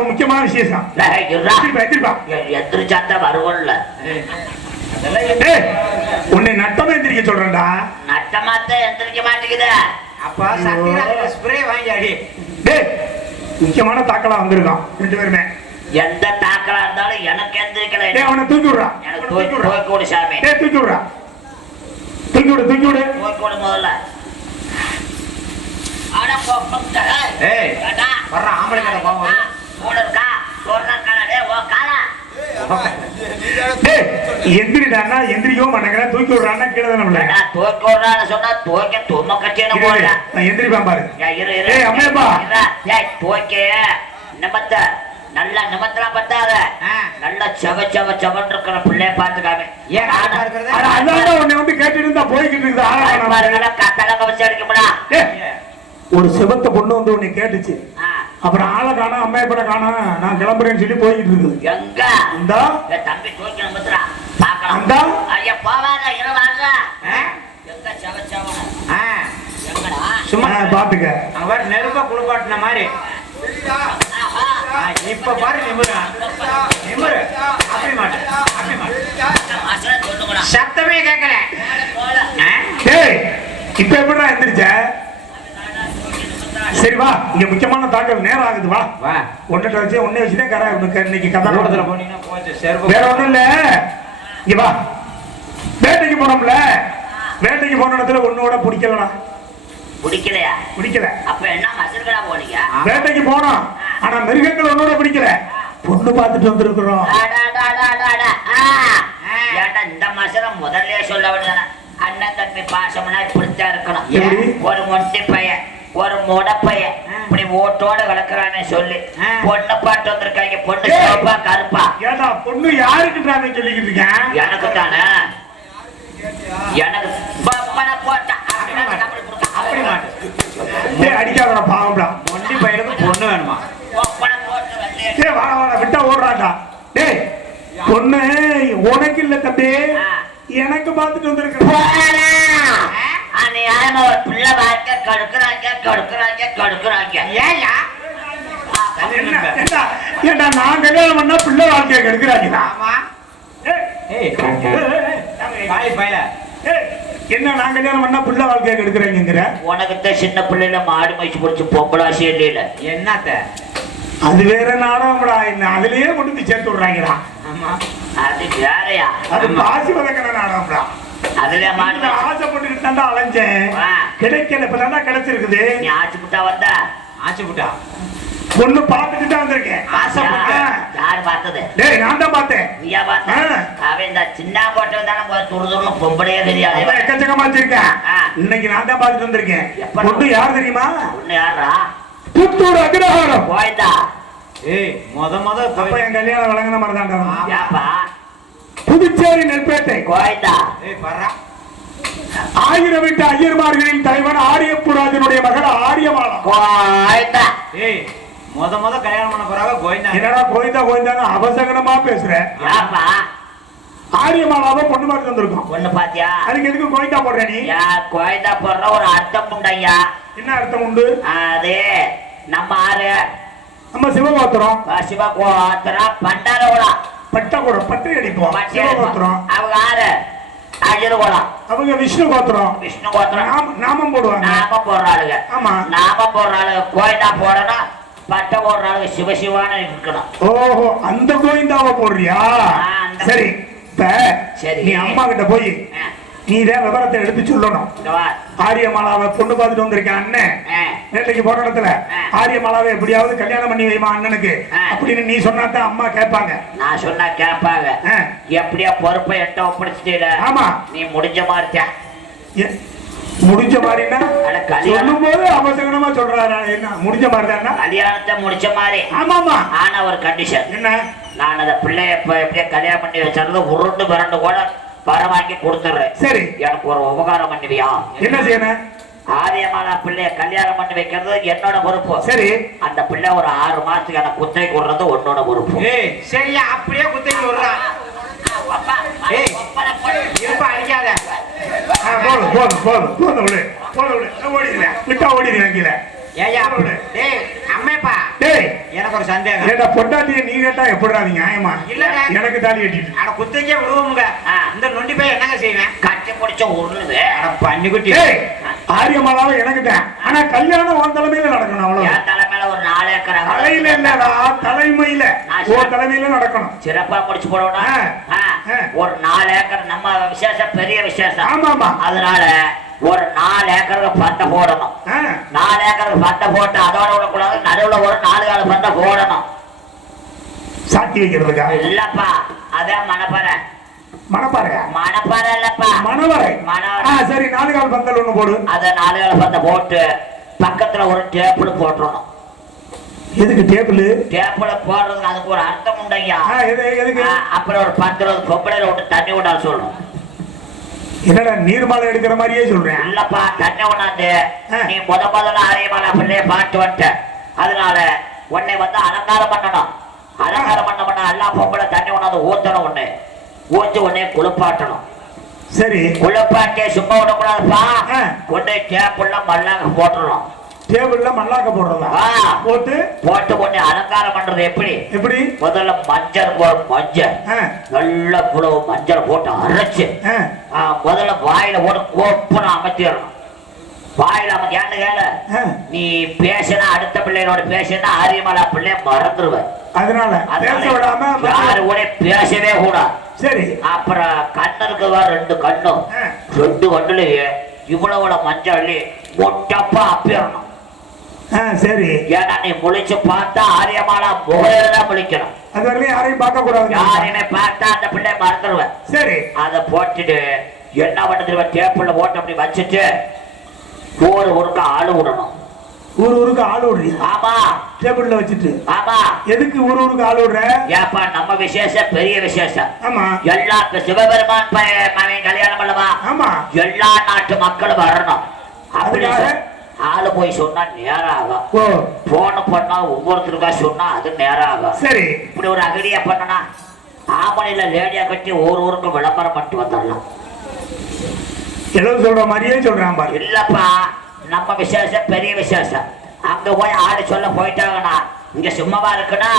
முக்கியமான விசேஷம் உன்னை நட்டமா எந்திரிக்க சொல்றேன்டா. நட்டமாத்த எந்திரிக்க மாட்டேங்குது. அப்பா சக்திராஜ் ஸ்ப்ரே வாங்கி அடி. முக்கியமான தாக்கலா வந்திருக்கான் 2 பேருமே. எந்த தாக்கலா இருந்தாலும் எனக்கு எந்திரிக்கல. அவனை தூக்கி விடுறா. எனக்கு தூக்கி விடு சாமி. தூக்கி விடுறா. தூக்கி விடு. தூக்கி விடு முதல்ல. அட போப்பா. ஏய் வர்ற ஆம்பளை கடை போவோம். போடுறா. போடுறா காலடே ஓ காலா. எந்திரிடான்னா எந்திரிக்கவும் மாட்டேங்கிறேன். தூக்கி விடுறான்னா கீழே தானே விட. தூக்கி விடுறான்னு சொன்னா தூக்கி தும்ம கட்டின்னு போடுற. நான் எந்திரிப்பேன் பாரு. ஏய் அம்மையப்பா. ஏய் தூக்கி நிமத்த நல்ல நிமத்தலாம் பத்தாத. நல்ல செவன் இருக்கிற பிள்ளைய பாத்துக்காம. ஏன் இருக்கிறது? அதான் உன்னை வந்து கேட்டுட்டு இருந்தா போய்கிட்டு இருக்குது. கத்தலங்க வச்சு அடிக்கும்டா. ஒரு செவத்த பொண்ணு வந்து உன்னை கேட்டுச்சு. அப்புறம் ஆளை காணோம், அம்மையப்பட காணோம், நான் கிளம்புறேன்னு சொல்லி போய்கிட்டு இருக்குது. எங்க இந்த தம்பி தூக்கி நிமத்துறா பாக்கலாம். அந்த ஐயா போவாங்க இருவாங்க. எங்க செவன் எங்கடா சும்மா பாத்துக்க. அங்க பாரு நெருப்பா குளிப்பாட்டின மாதிரி. இப்ப பாரு நிமிரு. அப்படி மாட்டேன். சத்தமே கேட்கல. இப்ப எப்படிடா எந்திரிச்ச? சரி வா, இங்க முக்கியமான தாக்கல் நேரம் ஆகுது. வா வா. ஒன்றை வச்சு ஒன்னே வச்சுதான் கரை இன்னைக்கு கதை போனீங்கன்னா போச்சு. வேற ஒண்ணும் இல்ல. இங்க வா, வேட்டைக்கு போனோம்ல. வேட்டைக்கு போன இடத்துல ஒன்னோட பிடிக்கலடா. பிடிக்கலையா? பிடிக்கல. அப்ப என்ன மசல்களா போனீங்க? வேட்டைக்கு போனோம், ஆனா மிருகங்கள் ஒன்னோட பிடிக்கல. பொண்ணு பார்த்துட்டு வந்திருக்கிறோம். ஏன்டா இந்த மசலம் முதல்ல சொல்ல விடுதானே? அண்ணன் தம்பி பாசம்னா இப்படித்தான் இருக்கணும். ஒரு மொட்டை பையன் ஒரு முடப்பைய இப்படி ஓட்டோட வளர்க்கறானே சொல்லி பொண்ணு பாட்டு வந்திருக்காங்க. பொண்ணு சிவப்பா கருப்பா. ஏடா பொண்ணு யாருக்குன்றானே சொல்லிக்கிட்டு இருக்கேன். எனக்கு தானே. எனக்கு பப்பன போட்டா அப்படி மாட்டு. அடிக்காத பாவம்டா. மொண்டி பையனுக்கு பொண்ணு வேணுமா? பப்பன போட்டு வந்து வாட வாட விட்டா ஓடுறாண்டா. டேய் பொண்ணு உனக்கு இல்ல தம்பி, எனக்கு பார்த்துட்டு வந்திருக்கேன். அநியாயமா ஒரு பிள்ளை வாழ்க்கை கடுக்குறாங்க. ஏண்டா நான் கல்யாணம் பண்ணா பிள்ளை வாழ்க்கையை கெடுக்கிறாங்களா? என்ன நான் கல்யாணம் பண்ணா பிள்ளை வாழ்க்கையை கெடுக்கிறாங்கிற? உனக்கு சின்ன பிள்ளைல மாடு மயிச்சு பிடிச்சி பொம்பளாசி இல்ல. என்னத்த அது வேற நாடகம்டா. என்ன அதுலயே கொண்டு போய் சேர்த்து விடுறாங்கடா. அது வேறையா? அது பாசி வதக்கிற நாடகம்டா. அதுல மாடு ஆசைப்பட்டு தாண்டா அலைஞ்சேன். கிடைக்கல. இப்ப தாண்டா கிடைச்சிருக்குது. நீ ஆச்சு புட்டா வந்த? ஆச்சு புட்டா பொண்ணு பார்த்துட்டு தான் வந்திருக்கேன். யாரு பார்த்தது? டேய் நான் தான் பார்த்தேன். நீயா பார்த்த? அவன் இந்த சின்ன போட்டு தானே துருதுன்னு பொம்பளையே தெரியாது. எக்கச்சக்கமா வச்சிருக்கேன். இன்னைக்கு நான் தான் பார்த்துட்டு வந்திருக்கேன். பொண்ணு யார் தெரியுமா? பொண்ணு யாரா? புத்தூர் அக்ரஹாரம் போய்தா. ஏய் முத அப்ப என் கல்யாணம் வழங்கின மாதிரி தான். யாப்பா? புதுச்சேரி நெல்பேட்டை கோயந்தா. ஏய் பர்றா. 1000 வீட்டு ஐயர்மார்களின் தலைவன் ஆரியப்புராஜனுடைய மகள் ஆரியமாலா. கோயந்தா. ஏய் முத கல்யாணம் பண்ண போறாங்க கோயந்தா. என்னடா கோயந்தான்னு அவசகனமா பேசுறேன். யாப்பா? ஆரியமாலாவை பொண்ணு பார்த்து வந்திருக்கோம். பொண்ணு பாத்தியா? அதுக்கு எதுக்கு கோயந்தா போடுற நீ? கோயந்தா போடுற ஒரு அர்த்தம் உண்டையா? என்ன அர்த்தம் உண்டு? அது நம்ம ஆறு நம்ம சிவகோத்திரம். சிவகோத்திரம் பண்டாரகுளா பட்டகுடம் பட்டை அடிப்போம். சிவகோத்திரம். அவங்க ஆறு அஜிரகுளம். அவங்க விஷ்ணு கோத்திரம். விஷ்ணு கோத்திரம் நாமம் போடுவாங்க. நாமம் போடுறாளுங்க. ஆமா நாமம் போடுறாளுங்க. கோயந்தா போடணும். பட்டை போடுறாளுங்க. சிவசிவான இருக்கணும். ஓஹோ அந்த கோயந்தாவை போடுறியா? சரி இப்ப நீ அம்மா கிட்ட போய் நீதான் விவரத்தை எடுத்து சொல்லணும். ஆரியமாலாவை பொண்ணு பார்த்துட்டு வந்திருக்கேன் அண்ணன். நேற்றைக்கு போற இடத்துல ஆரியமாலாவை எப்படியாவது கல்யாணம் பண்ணி வைமா அண்ணனுக்கு அப்படின்னு நீ சொன்னாதான் அம்மா கேட்பாங்க. நான் சொன்னா கேட்பாங்க. எப்படியா பொறுப்பை எட்ட ஒப்படைச்சிட்டீல? ஆமா நீ முடிஞ்ச மாதிரியா? முடிஞ்ச மாதிரின்னா சொல்லும் போது அவசகனமா சொல்றாரு. என்ன முடிஞ்ச மாதிரி தான்? கல்யாணத்தை முடிச்ச மாதிரி. ஆமாமா. ஆனா ஒரு கண்டிஷன். என்ன? நான் அந்த பிள்ளைய எப்படியா கல்யாணம் பண்ணி வச்சிருந்து உருண்டு பிறண்டு கூட வர வாங்கி கொடுத்துறேன். சரி எனக்கு ஒரு உபகாரம் பண்ணுவியா? என்ன செய்யணும்? ஆரியமாலா பிள்ளைய கல்யாணம் பண்ணி வைக்கிறது என்னோட பொறுப்பு. சரி அந்த பிள்ளை ஒரு 6 மாசத்துக்கு எனக்கு குத்தகை கொடுறது உன்னோட பொறுப்பு. ஏய் சரியா அப்படியே குத்தகை விடுறான். ஏய் இருப்பா அடிக்காத. போதும் விடு ஓடிடுல விட்டா ஓடிடுவேன் கீழே. ஏயா டேய் அம்மைப்பா டேய் எனக்கு ஒரு சந்தேகம். ஏடா பொண்டாட்டியை நீ கேட்டா எப்படிடா நீ நியாயமா? இல்லங்க எனக்கு தாலி கட்டிட்டு அட குத்தஞ்சே விடுவோமுங்க. இந்த நொண்டி போய் என்னங்க செய்வேன்? கட்டி முடிச்ச உருளுது. அட பன்னிக்குட்டி ஆரியமாலாவை எனக்கு தான். ஆனா கல்யாணம் உன் தலைமையில நடக்கணும். அவ்வளவு என் தலைமையில ஒரு 4 ஏக்கர் தலையில இல்லடா, தலைமையில. ஓ தலைமையில நடக்கணும். சிறப்பா முடிச்சு போடணும். ஒரு 4 ஏக்கர் நம்ம விசேஷம், பெரிய விசேஷம். ஆமா ஆமா. அதனால ஒரு 4 ஏக்கருக்கு பட்டை போடணும். 4 ஏக்கருக்கு பட்டை போட்டு அதோட விடக்கூடாது, நடுவுல ஒரு 4 கால பட்டை போடணும். சாட்டி வைக்கிறதுக்கா? இல்லப்பா, அதான் மணப்பாறை. மணப்பாறையா? மணப்பாறை இல்லப்பா, மணவரை. மணவரை. சரி, 4 கால் பந்தல் ஒண்ணு போடு. அத 4 கால பட்டை போட்டு பக்கத்துல ஒரு டேபிள் போட்டுறணும். எதுக்கு டேபிள்? டேபிள் போடுறதுக்கு அதுக்கு ஒரு அர்த்தம் உண்டையா. எதுக்கு? அப்புறம் ஒரு 10 பொம்பளையில விட்டு தண்ணி விடாது சொல்லணும். என்னடா நீர்மாலை எடுக்கிற மாதிரியே சொல்றேன். இல்லப்பா, தண்ணி விடாது. நீ முதல்ல ஆரியமாலை அப்படியே பாட்டு வந்துட்ட. அதனால உன்னை வந்து அலங்காரம் பண்ணணும். அலங்காரம் பண்ண எல்லா பொம்பளை தண்ணி விடாது ஊத்தணும். உன்னை ஊத்தி உடனே குளிப்பாட்டணும். சரி, குளிப்பாட்டி சும்மா விடக்கூடாதுப்பா. கொண்டு டேபிள்ல மல்லாக்க போட்டுடணும். டேபிள்ல மல்லாக்க போடுறதா? போட்டு உடனே அலங்காரம் பண்றது எப்படி? எப்படி? முதல்ல மஞ்சள் நல்ல குழவு மஞ்சள் போட்டு அரைச்சு முதல்ல வாயில போட்டு கோப்பனை அமைத்திடணும். வாயில அமைக்க ஏன்னு கேள, நீ பேசினா அடுத்த பிள்ளையோட பேசினா ஆரியமாலா பிள்ளைய மறந்துடுவேன். அதனால யாரு கூட பேசவே கூடாது. சரி. அப்புறம் கண்ணுக்கு 2 கண்ணும் 2 கண்ணுலயே இவ்வளவு மஞ்சள் ஒட்டப்பா அப்பிடணும். சரி. ஏன்னா நீ முழிச்சு பார்த்தா ஆரியமாலா முகையில்தான் முழிக்கணும். அது வரையும் யாரையும் பார்க்க கூடாது. யாரையுமே பார்த்தா அந்த பிள்ளை மறந்துடுவேன். சரி. அதை போட்டுட்டு என்ன பண்ணுறது, டேபிள்ல போட்டு அப்படி வச்சுட்டு ஊருக்கு ஆளு விடணும். ஊருக்கு ஆளு விடுறியா? ஆமா, டேபிள்ல வச்சுட்டு. ஆமா. எதுக்கு ஊருக்கு ஆளு விடுற? ஏப்பா, நம்ம விசேஷம் பெரிய விசேஷம். ஆமா. எல்லா சிவபெருமான் கல்யாணம் பண்ணவா? ஆமா. எல்லா நாட்டு மக்களும் வரணும். அப்படி ஆளு போய் சொன்னா நேரம் ஆகும். போன பண்ணா ஒவ்வொருத்தருக்கா சொன்னா அது நேரம் ஆகும். சரி. இப்படி ஒரு அகடியா பண்ணனா ஆமணியில லேடியா கட்டி ஊருக்கு விளம்பரம் பண்ணிட்டு வந்துடலாம். ஏதோ சொல்ற மாதிரியே சொல்றான் பாரு. இல்லப்பா, நம்ம விசேஷம் பெரிய விசேஷம். அங்க போய் ஆடு சொல்ல போயிட்டாங்கன்னா இங்க சும்மாவா இருக்குன்னா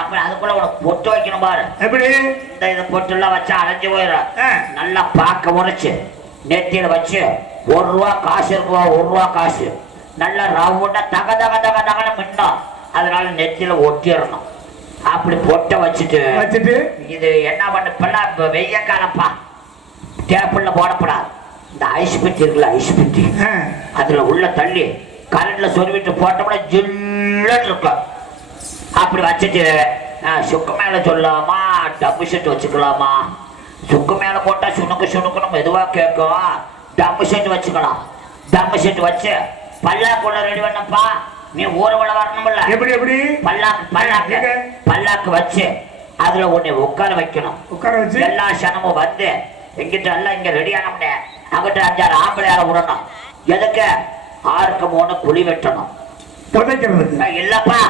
அப்புறம் அதுக்குள்ள உனக்கு பொட்டு வைக்கணும் பாரு. எப்படி? இந்த இது பொட்டு எல்லாம் வச்சா அலைஞ்சு போயிடும். நல்லா பாக்க உரைச்சு நெத்தியில வச்சு 1 ரூபா காசு இருக்குவா, 1 ரூபா காசு நல்லா ரவுண்டா தக தக தக தகன மின்னும். அதனால நெத்தியில ஒட்டிடணும். அப்படி பொட்டை வச்சுட்டு இது என்ன பண்ண இப்பெல்லாம் வெய்ய காலப்பா, டேபிள்ல போடப்படாது. இந்த ஐஸ் பெட்டி இருக்குல்ல, ஐஸ் பெட்டி, அதுல உள்ள தள்ளி கரண்ட்ல சொருவிட்டு போட்டோம்னா ஜில்லுன்னு இருக்கும். அப்படி வச்சுட்டு சுக்கு மேல சொல்லலாமா, டப்பு செட்டு வச்சுக்கலாமா? சுக்கு மேல போட்டா சுணுக்குன்னு மெதுவா கேட்கும். டம்மு செட்டு வச்சுக்கலாம். டம்மு செட்டு வச்சு பல்லாக்குள்ள ரெடி பண்ணப்பா. நீ ஊர்வல வரணும்ல. எப்படி? எப்படி? பல்லாக்கு வச்சு அதுல உன்னை உட்கார வைக்கணும். உட்கார வச்சு எல்லா சனமும் வந்து எங்கிட்ட எல்லாம் இங்க ரெடி ஆனோம்னே அங்கிட்ட 5-6 ஆம்பளையார விடணும். எதுக்கு? 6க்கு 3 குழி வெட்டணும். இல்லப்பா,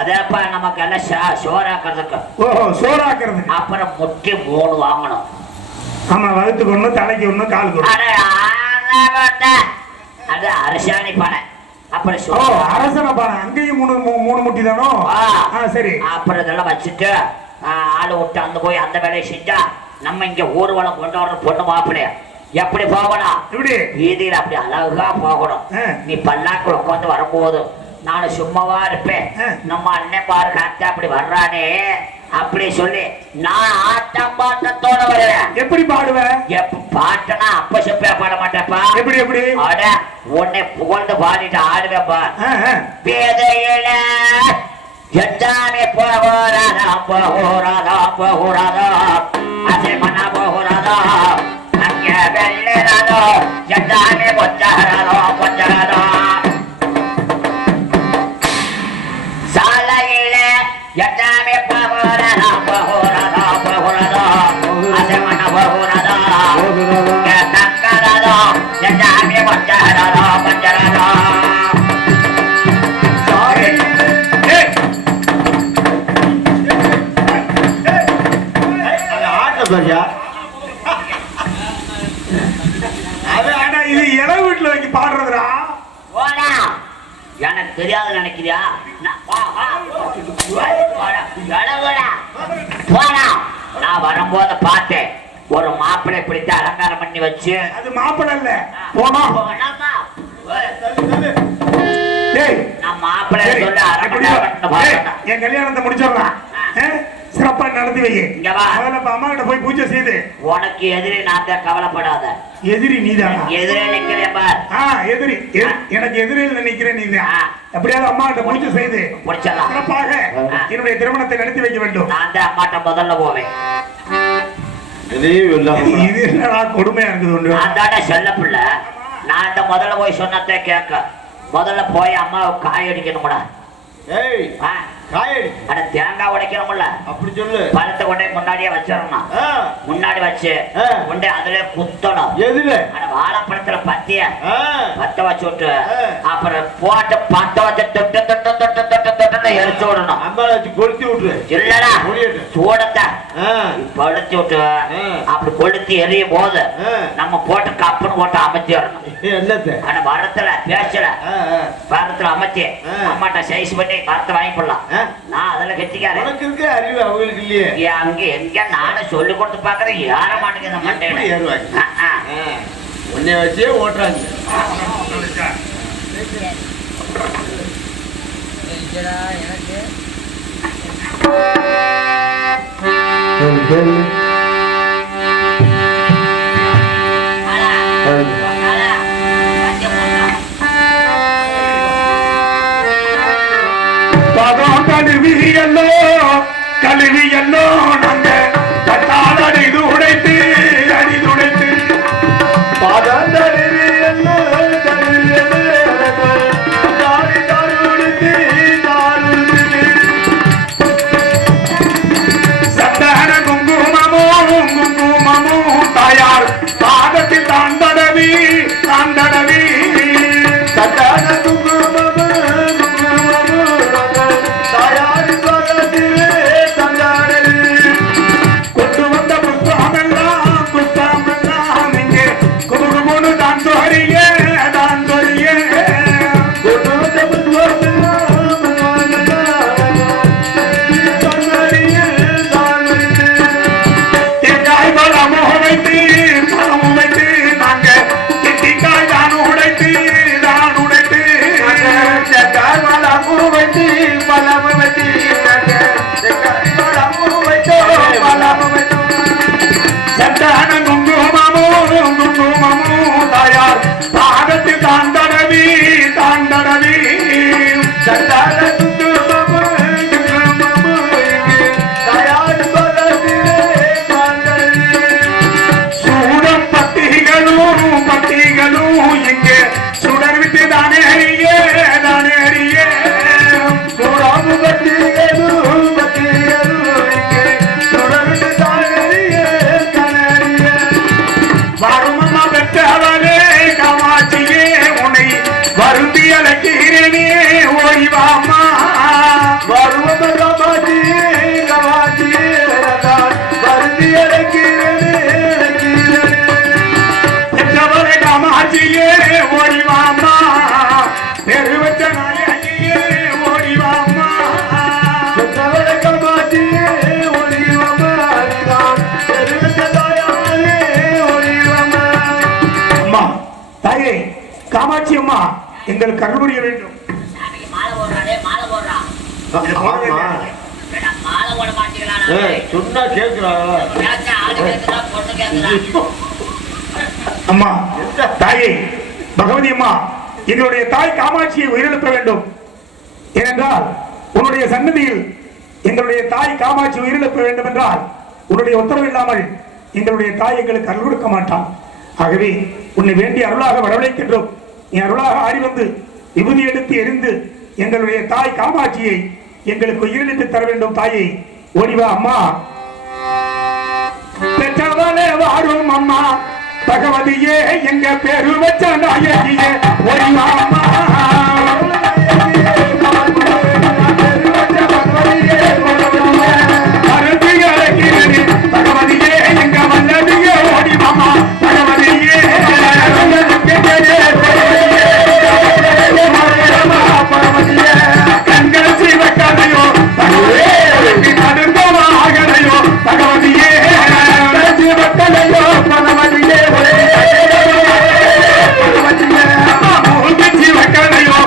அதேப்பா நமக்கு எல்லாம் சோறாக்குறதுக்கு. சோறாக்குறதுக்கு. அப்புறம் முட்டி 3 வாங்கணும். ஆமா, வகுத்துக்கு 1, தலைக்கு 1, காலுக்கு 1. அது அரசாணி பானை. அப்புறம் அரசன பானை அங்கேயும் 3 முட்டி தானோ? சரி. அப்புறம் இதெல்லாம் வச்சுட்டு ஆளு விட்டு அங்க போய் அந்த வேலையை செஞ்சா நம்ம இங்க ஊர்வலம் கொண்டு வர பொண்ணு மாப்பிளைய எப்படி போகணும்? வீதியில் அப்படி அழகா போகணும். நீ பல்லாக்கு உட்காந்து வரும்போது நானும் சும்மாவா இருப்பேன். நம்ம அண்ணன் பாரு காத்தா அப்படி வர்றானே அப்படி சொல்லி நான் ஆட்டம் பாட்டத்தோட வருவேன். எப்படி பாடுவேன்? பாட்டனா அப்ப செப்பா பாட மாட்டேப்பா. எப்படி? அட உன்னை புகழ்ந்து பாடிட்டு ஆடுவேப்பா. பேதையில எல்லாமே போகிறாதா போகிறாதா போகிறாதா, அதே மனா போகிறாதா, அங்கே வெள்ளாதோ, எல்லாமே கொஞ்சாதோ கொஞ்சாதோ. சாலையில எல்லாமே போகிறாதா போகிறாதா போகிறாதா, அதே மனா போகிறாதா, தங்காதோ, எல்லாமே கொஞ்சாதோ கொஞ்சாதோ. இது இட வீட்டுல வைக்க பாடுறதுடா. எனக்கு தெரியாது நினைக்கிறியா? நான் வரும்போது பார்த்தேன் ஒரு மாப்பிள்ளை பிடித்து அலங்காரம் பண்ணி வச்சு. அது மாப்பிள்ளை இல்ல, போனோம். நான் மாப்பிள்ளை சொல்ல அரை மணி நேரம் என் கல்யாணத்தை முடிச்சிடலாம். சிறப்பா நடத்தி வை. அம்மா கிட்ட போய் பூஜை செய்து. உனக்கு எதிரி நான் தான், கவலைப்படாத. எதிரி நீதானா? எதிரே நிக்கிறேன் பார். எதிரி எனக்கு எதிரில் நினைக்கிறேன் நீதான். எப்படியாவது அம்மா கிட்ட பூஜை செய்து சிறப்பாக என்னுடைய திருமணத்தை நடத்தி வைக்க வேண்டும். நான் தான் அம்மாட்ட முதல்ல போவேன். இது என்னடா கொடுமையா இருக்குது. நான் தானே செல்ல பிள்ளை. நான் இந்த முதல்ல போய் சொன்னதே கேட்க. முதல்ல போய் அம்மாவுக்கு காய் அடிக்கணும்டா. தேங்காய் உடைக்கணும்ல, அப்படி சொல்லு. பழத்தை கொண்டே முன்னாடியே வச்சிடணும். முன்னாடி வச்சு கொண்டே அதுல குத்தணும். எதுல? வாழைப்பழத்துல பத்திய பத்த வச்சு விட்டு அப்புறம் போட்டு பத்த வச்சு தொட்டு தொட்டு தொட்டு தொட்டு தொட்டு எரிச்சு விடணும். கொளுத்தி விட்டு இல்லடா சூடத்தை கொளுத்தி விட்டு அப்படி கொளுத்தி எரியும் போது நம்ம போட்டு கப்புன்னு போட்டு அமைச்சிடணும். ஆனா வரத்துல பேசல வரத்துல அமைச்சு அம்மாட்ட சைஸ் பண்ணி வரத்தை வாங்கி போடலாம். நான் அதுல கெட்டிக்காரன். உனக்கு இருக்க அறிவு அவங்களுக்கு இல்லையே. அங்க எங்க நானும் சொல்லி கொடுத்து பாக்குறேன். ஏற மாட்டேங்குது இந்த மண்டையில. உன்னை வச்சே ஓட்டுறாங்க. கழுவி எல்லோ நாங்க கட்டால் அடிது உடைத்து சந்தன குங்குமமும் தாயார் பாதத்தில் தான் தடவி சந்தன காமாட்சி அம்மா எங்களுக்கு அருள் புரிய வேண்டும். அம்மா தாயே பகவதி அம்மா எங்களுடைய தாய் காமாட்சியை உயிரிழப்ப வேண்டும். ஏனென்றால் உன்னுடைய சன்னதியில் எங்களுடைய தாய் காமாட்சி உயிரிழப்ப வேண்டும் என்றால் உன்னுடைய உத்தரவு இல்லாமல் எங்களுடைய தாய் எங்களுக்கு அருள் கொடுக்க மாட்டான். ஆகவே உன்னை வேண்டிய அருளாக வரவழைக்கின்றோம். நீ அருளாக ஆடி வந்து விபூதி எடுத்து எரிந்து எங்களுடைய தாய் காமாட்சியை எங்களுக்கு உயிரிழந்து தர வேண்டும். தாயை ஓடிவா அம்மா. பெற்றவளே வாரும் அம்மா பகவதியே எங்க பேரு வச்ச நாயகியே ஓடிவா அம்மா. பகவதியே எங்க வல்லதியே ஓடிவாமா பகவதியே கண்கள் சிவக்கதையோ தடுக்கமாகலையோ பகவதியே சிவக்கதையோ பகவதியே சிவக்கதையோ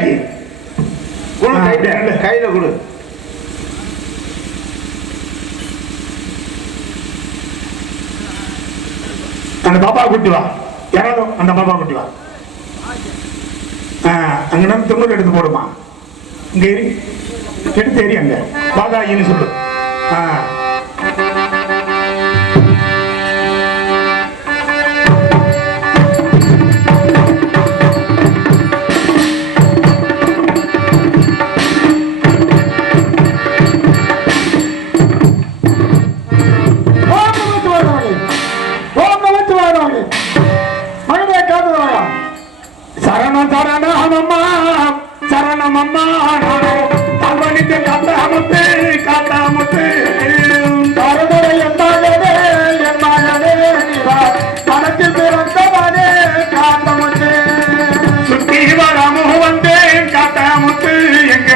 இந்தாஜி குடு கையில குடு. அந்த பாப்பா கூட்டி வா. யாராவது அந்த பாப்பா கூட்டி வா. அங்க நம்ம தொண்ணூறு எடுத்து போடுமா. இங்க ஏறி எடுத்து ஏறி அங்க பாதாயின்னு சொல்லு. சரணம் சரணமம்மா சரணமம்மா அவனுக்கு காத்தாமுத்து காத்தாமுத்து தரதரை என்னாகவே என்னாகவே தனத்தில் பிறந்தவனே காத்தமுத்து சுத்தி வராம வந்தேன் காத்தாமுத்து எங்க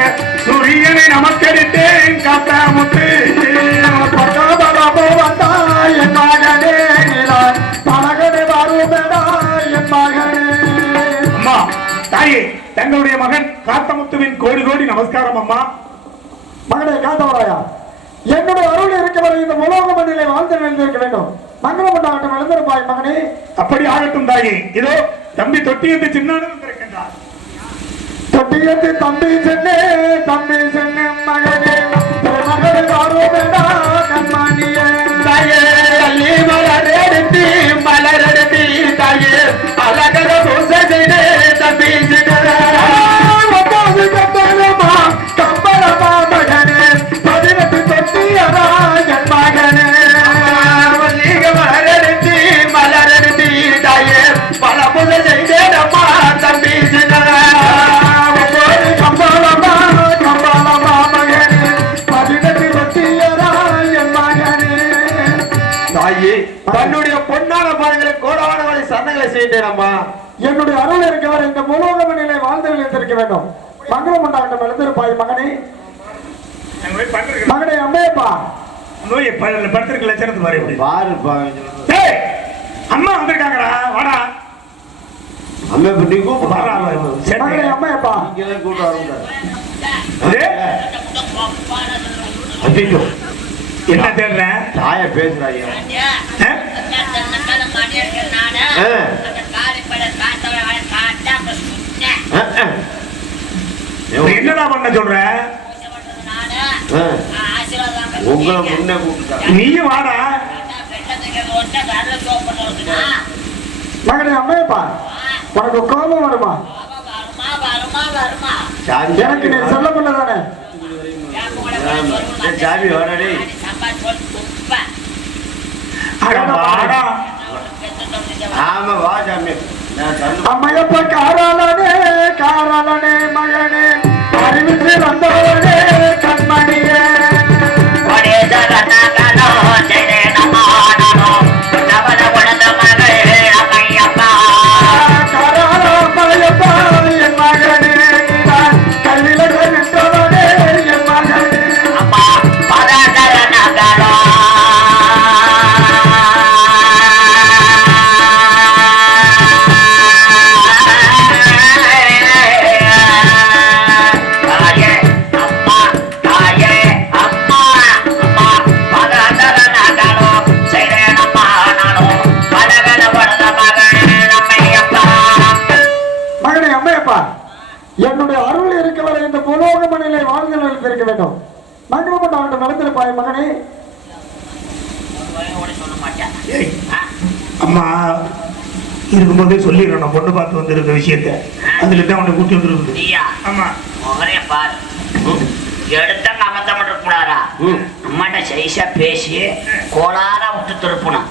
சூரியனை நமக்கெடுத்தேன் காத்தாமுத்து பகவராமோ வந்தா என் மகனே பழகனை வருவதா என் மகனே. அம்மா தாயே, தங்களுடைய மகன் காத்தமுத்துவின் கோடி கோடி நமஸ்காரம் அம்மா. மகனே காத்தவராயா, என்னுடைய அருள் இருக்கவரை இந்த உலோக மண்ணிலே வாழ்ந்து நினைந்திருக்க வேண்டும். மங்களம் உண்டாகட்டும் எழுந்திருப்பாய் மகனே. அப்படி ஆகட்டும் தாயே. இதோ தம்பி தொட்டியத்து சின்னானு வந்திருக்கின்றார். தொட்டியத்து தம்பி சென்னே தம்பி சென்னே மகனே மகனை வாருவேடா கண்மாணியே. தாயே அள்ளி மலரெடுத்து மலரெடுத்து தாயே அழகர பூசை செய்தே தம்பி சின்ன கம்பளமா மகனே 18 தொட்டியரா என் மகனே. மலரெடுத்து மலரெடுத்து தாயே பல பூசை செய்தே அம்மா தம்பி சின்ன கம்பளமா கம்பளமா மகனே 18 தொட்டியரா என் மகனே. தாயே, தன்னுடைய பொன்னான பாதங்களை கோடான சரணங்களை செய்தேன் அம்மா. என்னுடைய அருள் இருக்கவர் இந்த உலோக மண்ணிலே வாழ்ந்து நிலைத்திருக்க வேண்டும். மங்களம் உண்டாகட்டும் எழுந்திருப்பாய் மகனே. மகனே அம்மையப்பா படுத்திருக்க லட்சணத்து பாரு எப்படி பாருப்பா. அம்மா வந்திருக்காங்கடா வாடா. அம்மா இப்படி கூப்பிட்டு மகனே அம்மையப்பா கூட்ட வர ஐயோ என்ன தேடுற தாய பேசுறாங்க. என்னடா பண்ண சொல்ற உங்களை முன்ன கூப்பிட்டா நீயும் வாடா. மகனே அம்மையப்பா உனக்கு கோபம் வருமா? எனக்கு நீ சொல்ல பண்ணதானே. சாமி வாடா. ஆமா வா சாமி. அம்மையப்பா காராளனே காராளனே மகனே அறிவித்து வந்தவனே கண்மணியே. காராளம்மையப்பா என் மகனே கல்வியில நின்றவனே என் மகனே. மகனே அம்மையப்பா என்னுடைய அருள் இருக்கவரை இந்த உலோக மண்ணிலே வாழ்ந்து நிலைத்திருக்க வேண்டும். மங்களம் உண்டாகட்டும் எழுந்திருப்பாய் மகனே. அம்மா இருக்கும்போதே சொல்லிடுறோம் பொண்ணு பார்த்து வந்திருக்க விஷயத்த. அதுல தான் அவனை கூட்டி வந்துருக்கு. ஆமா எடுத்தாங்க அமர்த்தம் இருக்கக்கூடாதா? அம்மாட்ட சைஸா பேசி கோளாரா விட்டு திருப்பணும்.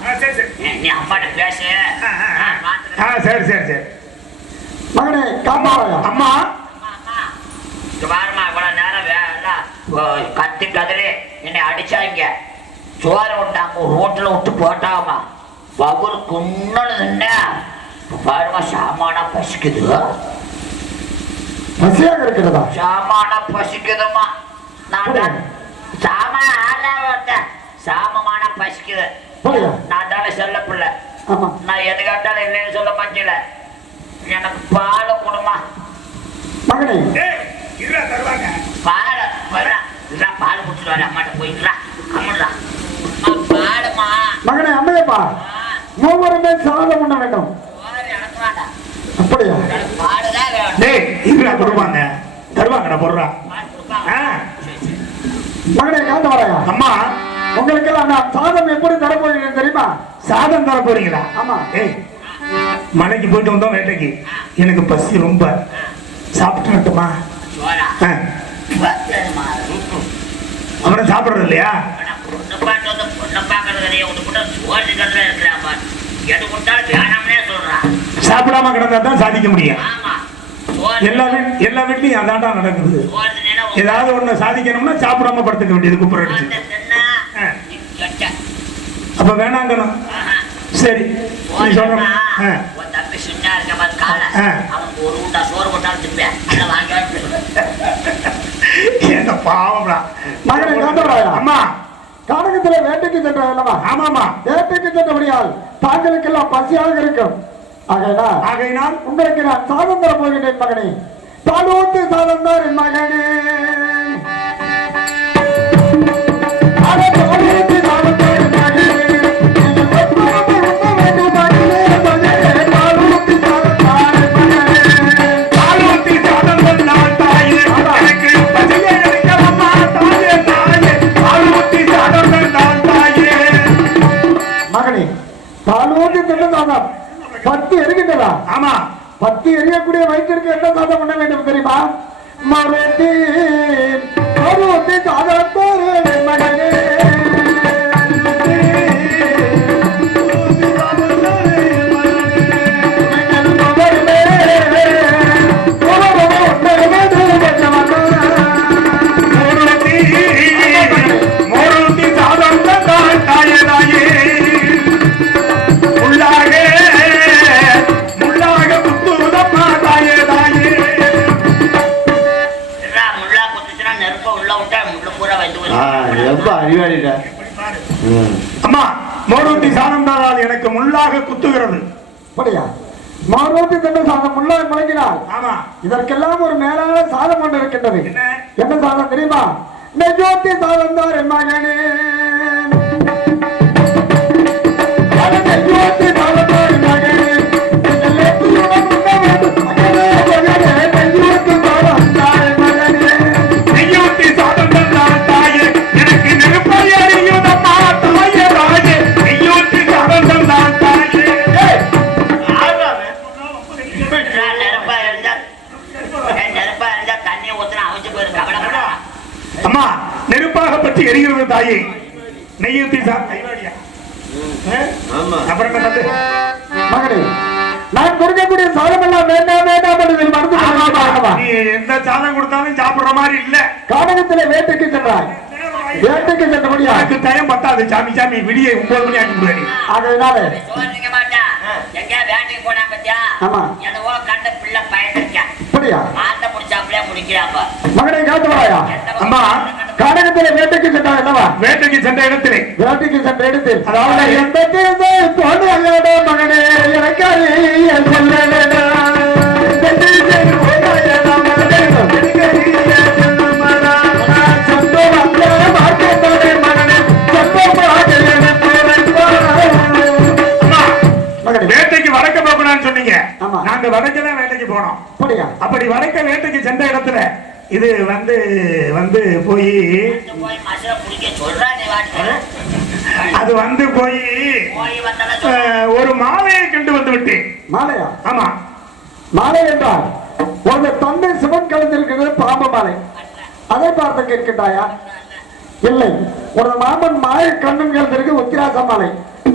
நீ அம்மாட்ட பேசு. சரி சரி சரி மகனே காப்பாயா அம்மா பாருமா இவ்வளவு நேரம் கத்தி கதறி என்னை அடிச்சாங்க. சோறு விட்டாங்க ரோட்டில் விட்டு போட்டாமா பகுல் குன்னு பாருமா சாமானா பசிக்குது. பசியாக இருக்கிறதா? சாமானா பசிக்குதுமா. நான் சாமான சாமமான பசிக்குது. நான் தானே சொல்ல பிள்ளை. நான் எது கேட்டாலும் இல்லைன்னு சொல்ல மாட்டேல. எனக்கு பால் கொடுமா. மகனே ஏய், இருடா, தருவாங்க. பால் வரா இல்ல பால் குடிச்சிட்டு அம்மாட்ட போயிக்கலாம் அம்மா பாடுமா மகனே அம்மையப்பா மூவருமே சாதம் உண்ண வேண்டும். அனுப்புவாடா அப்படியா? பாடுதான் வேணும் டேய், இருடா, தருவாங்க. தருவாங்கடா, போடுறா. பால் கொடுப்பாங்க ஆ, மகனே காத்து வரையா, அம்மா உங்களுக்கெல்லாம் நான் சாதம் எப்படி தரப்போகிறேன் தெரியுமா? சாதம் தர போறீங்களா? ஆமா. ஏய், மலைக்கு போயிட்டு வந்தோம் வேட்டைக்கு. எனக்கு பசி ரொம்ப. சாப்பிட்டுட்டுமா? சோறா பத்தமா அவனை சாப்பிடுறது இல்லையா? பொண்ணு பாட்டு வந்து பொண்ணை பார்க்கறது இல்லையா ஒன்று கூட சோறு கட்டில இருக்கிறான் பாரு எது கொடுத்தாலும் வேணாம்னே சொல்றான் சாப்பிடாம கிடந்தா தான் சாதிக்க முடியும். ஆமா சோறு எல்லா வீட்லயும் அதான்டா நடக்குது. சோறு தின்னா ஏதாவது ஒண்ணு சாதிக்கணும்னா சாப்பிடாம படுத்துக்க வேண்டியது குப்புற அடிச்சு. தின்னா ஆ. கெட்ட அப்ப வேணாங்கணும். சரி, நீ சொல்ற. ஆ. உன் தம்பி சுண்ணா இருக்க மாதிரி கால ஆ. அவனுக்கு ஒரு உண்டா சோறு போட்டாலும் திப்பேன் அதை வாங்கி என்ன பாவம்டா. மகனே காந்தவராயா, அம்மா. கானகத்திலே வேட்டைக்கு சென்ற அல்லவா? ஆமாமா. வேட்டைக்கு சென்றபடியால் தாங்களுக்கெல்லாம் பசியாக இருக்கும். ஆகையினால் உங்களுக்கு நான் சாதம் தர போகிறேன் மகனே. பாலூத்து சாதம் தான் என் மகனே. அட பாலூத்து சாதம் தான் என் மகனே. நீங்கள் எப்பொழுது உண்ண வேண்டும் மகனே, மகனே. பாலூத்து சாதம் தான் என் மகனே. பாலூத்தி சாதம் தந்தால் தாயே, எனக்கு பசியை எடுக்கலம்மா தாயே, தாயே. பாலூத்தி சாதம் தந்தால் தாயே. மகனே, பாலூத்து தின்ன சாதம் 10 எரிகின்றதா? ஆமா. 10 எரியக்கூடிய வயிற்றிற்கு என்ன சாதம் பண்ண வேண்டும் தெரியுமா? மருத்தி மருத்தி சாதம் தரு மகனே. மோருத்தி சாதம் தந்தால் தாயே, தாயே. முள்ளாக குத்துதம்மா தாயே, தாயே. முள்ளா குத்துச்சுன்னா நெருப்ப உள்ள விட்டா முள்ளு பூரா வைத்து ரொம்ப அறிவாளிடா. அம்மா, மோருத்தி சாதம் தந்தால் எனக்கு முள்ளாக குத்துகிறது. அப்படியா? மருத்தி தின்ன சாதம் முள்ள முழங்கினார். ஆமா. இதற்கெல்லாம் ஒரு மேலான சாதம் ஒன்று இருக்கின்றது. என்ன? என்ன சாதம் தெரியுமா? நெஜோத்தி சாதம் தான் என் மகனே. அட நெஜோத்தி சாதம் தான் என் மகனே. நீங்கள் நெத்தியுடன் உண்ண வேண்டும் மகனே, மகனே. நெஜோத்தி சாதம் தான் என் மகனே. நெய்யூத்தி சாதம் தந்தால் தாயே, எனக்கு நெருப்பை எரியுதம்மா தாயே, தாயே. நெய்யூத்தி சாதம் தந்தால் தாயே. நெருப்பா இருந்தா தண்ணியை ஊத்துனா அவிச்சு போயிருக்கு கவலைப்படா அம்மா, நெருப்பாக பற்றி எரிகிறது தாயே. நெய்யூத்தி சாதம். ஆமா. அப்புறம் என்ன தம்பி? மகனே, நான் கொடுக்கக்கூடிய சாதம் எல்லாம் வேண்டாம் வேண்டாம் என்று மறந்து போகலாமா? நீ எந்த சாதம் கொடுத்தாலும் சாப்பிடுற மாதிரி இல்ல. கானகத்திலே வேட்டைக்கு சென்றாய். வேட்டைக்கு சென்றபடியா எனக்கு டைம் பத்தாது. சாமி சாமி விடிய 9 மணி ஆக்கி விடுவேன். அதனால சோறுங்க மாட்டா எங்க வேட்டைக்கு போனா பத்தியா ஆமா. என்னவோ கண்ட பிள்ளை பயந்துருக்கேன் அப்படியா? ஆத்த முடிச்சாப்லயே முடிக்கிறாப்ப மகனை காட்டுவாயா? அம்மா, கானகத்திலே வேட்டைக்கு சென்றாய் அல்லவா? வேட்டைக்கு சென்ற இடத்திலே வேட்டைக்கு சென்ற இடத்தில் அதாவது எந்த தேசை போனாயடா மகனே, எனக்கு அறிய சொல்ல வேண்டாம். எந்த தேசை போனாயடா மகனே, எனக்கு அறிய சொல்லுமடா. சொந்த வந்த மார்க்கத்தோட மகனே, சொந்தமாக எனக்கு வைப்பாய். அம்மா, மகனே, வேட்டைக்கு வடக்க போகணும்னு சொன்னீங்க. ஆமா. நாங்க வடக்கு தான் வேட்டைக்கு போனோம். அப்படியா? அப்படி வடக்க வேட்டைக்கு சென்ற இடத்துல இது வந்து போய் போய் மசுர குடிக்க சொல்றா நீ வாட்டி அது வந்து போய் போய் வந்தாலும் ஒரு மாலையை கண்டு வந்து விட்டேன். மாலையா? ஆமா. மாலை என்றால் ஒரு தந்தை சிவன் கலந்திருக்கிறது பாம்பு மாலை. அதை பார்த்து கேட்கின்றாயா? இல்லை. ஒரு மாமன் மாய கண்ணன் கலந்திருக்கு உத்திராச மாலை.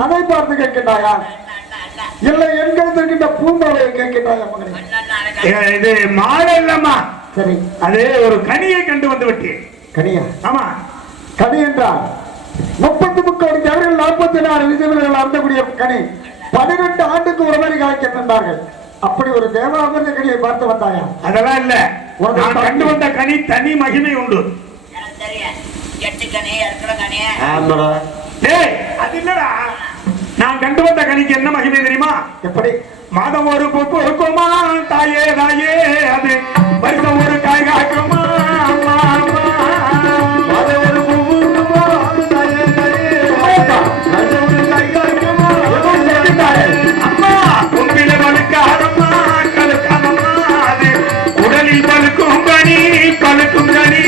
அதை பார்த்து கேட்கின்றாயா? இல்லை. என் கலந்திருக்கின்ற பூமாலையை கேட்கின்றாயா மகனே? இது மாலை இல்லம்மா, சரி. அது ஒரு கனியை கண்டு வந்து விட்டேன். கனியா? ஆமா. கனி என்றால் 33 தேவர்கள் 44 விதிமுறைகள் அருந்தக்கூடிய கனி 12 ஆண்டுக்கு ஒரு மாதிரி காய்க்கின்றார்கள். அப்படி ஒரு தேவாமிர்த கனியை பார்த்து வந்தாயா? அதெல்லாம் இல்ல. நான் கண்டு வந்த கனி தனி மகிமை உண்டு. எனக்கு தெரியும் எட்டு கனி இருக்கிற கனி ஆமாடா. டேய், அது இல்லடா. நான் கண்டு வந்த கனிக்கு என்ன மகிமை தெரியுமா? எப்படி? மாதம் ஒரு பொறுக்குமா தாயே, தாயே. அது வருஷம் ஒரு காய் காய்க்குமா அம்மா உண்மையில வலுக்காதம்மா கலுக்காதம்மா அது உடலில் பழுக்கும் கனி பழுக்கும் கனி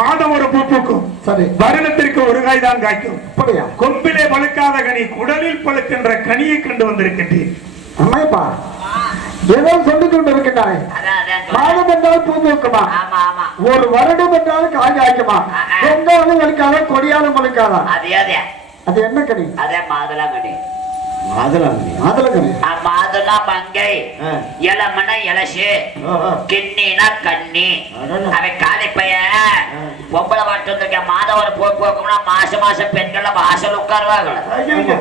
மாதம் ஒரு பூ பூக்கும் சரி வருடத்திற்கு ஒரு காய் தான் காய்க்கும் அப்படியா கொம்பிலே பழுக்காத கனி குடலில் பழுக்கின்ற கனியை கண்டு வந்திருக்கின்றேன் அம்மாப்பா ஏதோ சொல்லிக் கொண்டு இருக்கின்றாய் மாதம் என்றால் பூ பூக்குமா ஆமா ஆமா ஒரு வருடம் என்றால் காய் காய்க்குமா எங்காலும் வலிக்காதா கொடியாலும் வலிக்காதா அதே அதே அது என்ன கனி அதே மாதுளங்கனி மாதுளை கனி மாதுளா மங்கை இளமன இளசு கிண்ணினா கண்ணி அவன் காலை பையன் பொம்பளை வாட்டு வந்திருக்கேன் மாதவர் போக்கும்னா மாசம் பெண்கள் வாசல் உட்காருவாங்க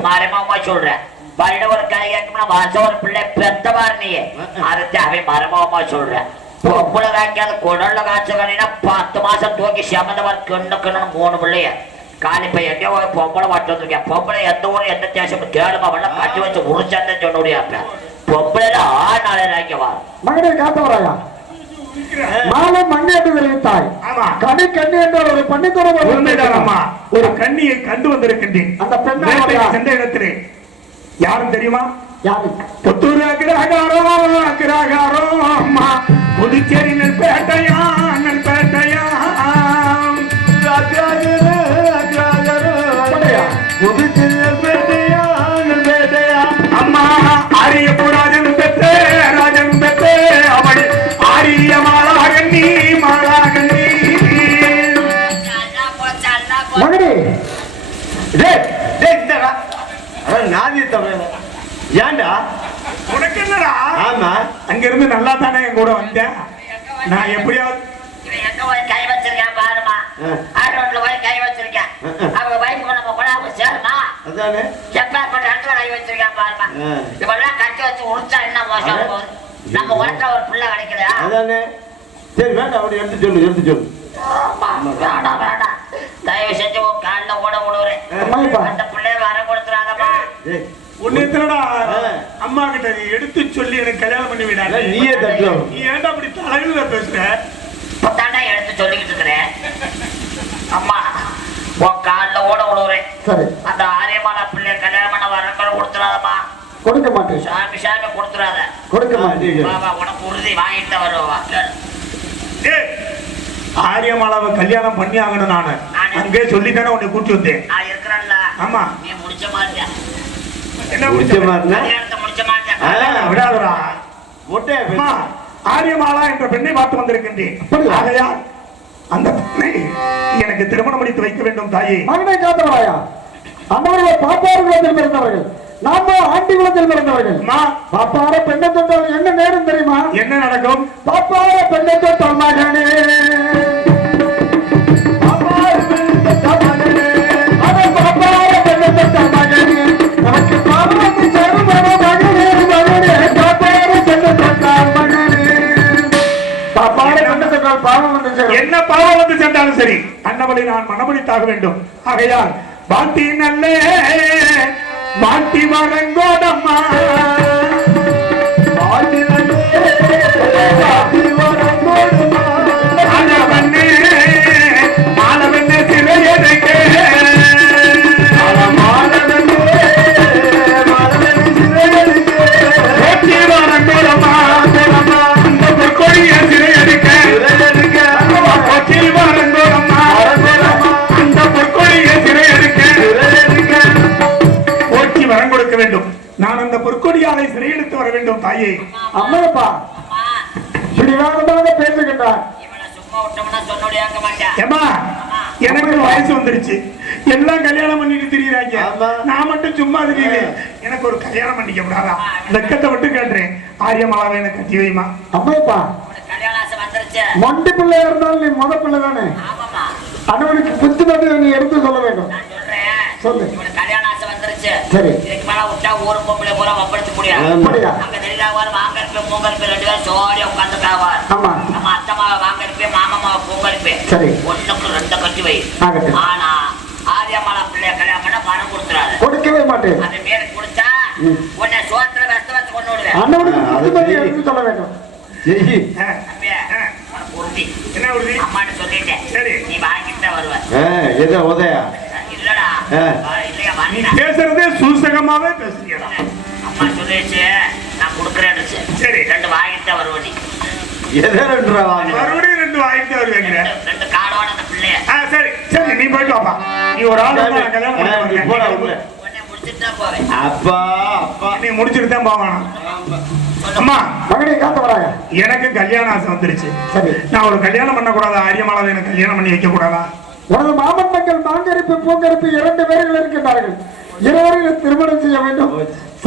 மாரியம்மா சொல்றேன் வருட ஒரு காய் கேட்கும்னா வருஷம் ஒரு பிள்ளை பெத்தவார் நீ அதை அவன் மரமாவமா சொல்றேன் பொம்பளை காய்க்காத குடல்ல காய்ச்ச கண்ணினா 10 மாசம் தூக்கி சமந்தவர் கிண்ணு 3 பிள்ளைய காலி பையன் எங்கேயோ பொம்பளை வாட்டு வந்திருக்கேன் பொம்பளை எந்த ஊரும் எந்த தேசம் தேடுமா வெள்ளம் கட்டி வச்சு உரிச்சாந்த சொன்ன முடியாப்ப பொம்பளைல 6 நாளை ராய்க்கவா மகனே காத்தவராயா மாலை மண்ணை என்று தெரிவித்தாய் கனி கண்ணி என்ற ஒரு பன்னித்துறை ஒரு கண்ணியை கண்டு வந்திருக்கின்றேன் அந்த பெண்ணை சென்ற இடத்திலே யாரும் தெரியுமா யாரு புத்தூர் அக்ரஹாரோ அம்மா புதுச்சேரி நெல்பேட்டையா புதுச்சேரி நெல்பேட்டையா அம்மா ஆரியப்பூ ராஜன் பெற்றே அவள் ஆரிய மாலாகண்ணி மகனே ஏண்டா உனக்கு என்னடா ஆமா அங்க இருந்து நல்லா தானே என் கூட வந்தேன் நான் எப்படியாவது எங்க போய் கை வச்சிருக்கேன் பாருமா ஆட்டோட்ல போய் கை வச்சிருக்கேன் அவங்க வைஃப் நம்ம கூட சேருமா அதானே எப்ப கொண்டு இடத்துல கை வச்சிருக்கேன் பாருமா இவெல்லாம் கட்டி வச்சு உடிச்சா என்ன மோசம் போகுது நம்ம உடத்துல ஒரு பிள்ளை கிடைக்குதா அதானே சரி வேண்டாம் அப்படி எடுத்து சொல்லு வேண்டாம் வேண்டாம் தயவு செஞ்சு காலில் ஓட விடுறேன் அந்த பிள்ளைய வர கொடுத்துறாங்கப்பா ஒண்ணு எத்தனடா அம்மா கிட்ட எடுத்து சொல்லி எனக்கு கல்யாணம் பண்ணி விடாது நீயே தட்டலாம் நீ ஏன்டா அப்படி தலையில பேசுற இப்பதாண்டா எடுத்து சொல்லிக்கிட்டு இருக்கிறேன் அம்மா உன் காலில் ஓட விடுறேன் அந்த ஆரியமான பிள்ளைய கல்யாணம் பண்ண வர கொடுத்துறாதம்மா கொடுக்க மாட்டேன் சாமி கொடுத்துறாத கொடுக்க மாட்டேன் பாபா உனக்கு உறுதி வாங்கிட்டு வருவா ஆரியமாலாவை கல்யாணம் பண்ணி ஆகணும் நானு அங்கே சொல்லித்தானே உன்னை கூட்டி வந்தேன் நான் இருக்கிறேன்ல ஆமா நீ முடிச்ச மாதிரியா என்ன முடிச்ச மாதிரி கல்யாணத்தை முடிச்ச மாதிரியா விடாதுடா அம்மா ஆரியமாலா என்ற பெண்ணை பார்த்து வந்திருக்கின்றேன் ஆகையால் அந்த பெண்ணை எனக்கு திருமணம் முடித்து வைக்க வேண்டும் தாயே மகனை காத்தவராயா அம்மாவுடைய பாப்பார் குலத்தில் பிறந்தவர்கள் நாம ஆண்டி குலத்தில் பிறந்தவர்கள் பாப்பார பெண்ணை தொட்டால் என்ன நேரம் தெரியுமா என்ன நடக்கும் பாப்பார பெண்ணை தொட்டால் மகனே நமக்கு பாவம் வந்து சேரும் மகனே பாப்பார பெண்ணை தொட்டால் மகனே பாப்பார பெண்ணை தொட்டால் பாவம் வந்து சேரும் என்ன பாவம் வந்து சென்றாலும் சரி அன்னவளை நான் மனமுடித்தாக வேண்டும் ஆகையால் பாட்டி நல்ல பாட்டி வரங்கோடம்மா மாலவண்ணே மாலவண்ணே சிறையடைக்கே நான் அந்த பொற்கொடியாலை சிறையெடுத்து வர வேண்டும் தாயே அம்மையப்பா பிடிவாதமாக பேசுகின்றார் எனக்கு வயசு வந்துருச்சு எல்லாம் கல்யாணம் பண்ணிட்டு திரியுறாங்க நான் மட்டும் சும்மா திரியுறேன் எனக்கு ஒரு கல்யாணம் பண்ணிக்க கூடாதா வெக்கத்தை விட்டு கேட்டுறேன் ஆரியமாலாவை எனக்கு கட்டி வைமா அம்மையப்பா மொண்டி பிள்ளை இருந்தாலும் நீ முத பிள்ளை தானே அவனுக்கு புத்தி மட்டும் நீ எடுத்து சொல்ல வேண்டும் சொல்லு கல்யாணம் ஆசை வந்துருச்சு சரி இதுக்கு மேல விட்டா ஊரு பொம்பளை பூரா வப்படுத்த முடியாது அங்க நெருங்காவார் வாங்கற்பே மூங்கற்பே 2 பேரும் சோடியா உட்காந்துக்காவார் நம்ம அத்தமாவை வாங்கற்பே மாமாவை பூங்கற்பே சரி 1க்கு 2 கட்டி வை ஆனா ஆரியமாலா பிள்ளைய கல்யாணம் பண்ண பணம் கொடுத்துறாரு கொடுக்கவே மாட்டேன் அது மேல கொடுத்தா உன்னை சோத்துல வெஸ்த வச்சு கொண்டு விடுவேன் அண்ணனுக்கு புத்தி மட்டும் எடுத்து சொல்ல வேண்டும் ஜெய் தம்பியா, உனக்கு உறுதி. என்ன உறுதி? அம்மாட்ட சொல்லிட்டேன். சரி. நீ வாங்கிட்டு தான் வருவ. எதை உதயா இல்லடா. இல்லையா, நீ வாங்கிட்டேன். பேசுறதே சூசகமாவே பேசுறீடா. அம்மா சொல்லிடுச்சு, நான் கொடுக்குறேன்னு. சரி. 2 வாங்கிட்டு தான் வருவ நீ. எதை 2 ரூபா வாங்க மறுபடியும் 2 வாங்கிட்டு வருவீங்க. 2 கார்டோட அந்த பிள்ளைய. சரி சரி, நீ போயிட்டு வாப்பா. நீ ஒரு ஆள் வந்து நான் கல்யாணம் பண்ண நீ போடா உள்ள. போறேன். உடனே முடிச்சுட்டு தான் போவேன். அப்பா அப்பா நீ முடிச்சுட்டு தான் போவானா? அம்மா, மகனே காத்தவராயா. எனக்கு கல்யாண ஆசை வந்துருச்சு. சரி. நான் ஒரு கல்யாணம் பண்ண கூடாதா? ஆரியமாலாவை எனக்கு கல்யாணம் பண்ணி வைக்க கூடாதா? உனது மாமன் மக்கள் மாங்கரிப்பு பூங்கரிப்பு 2 பேர்கள் இருக்கின்றார்கள். இருவரையும் திருமணம் செய்ய வேண்டும்,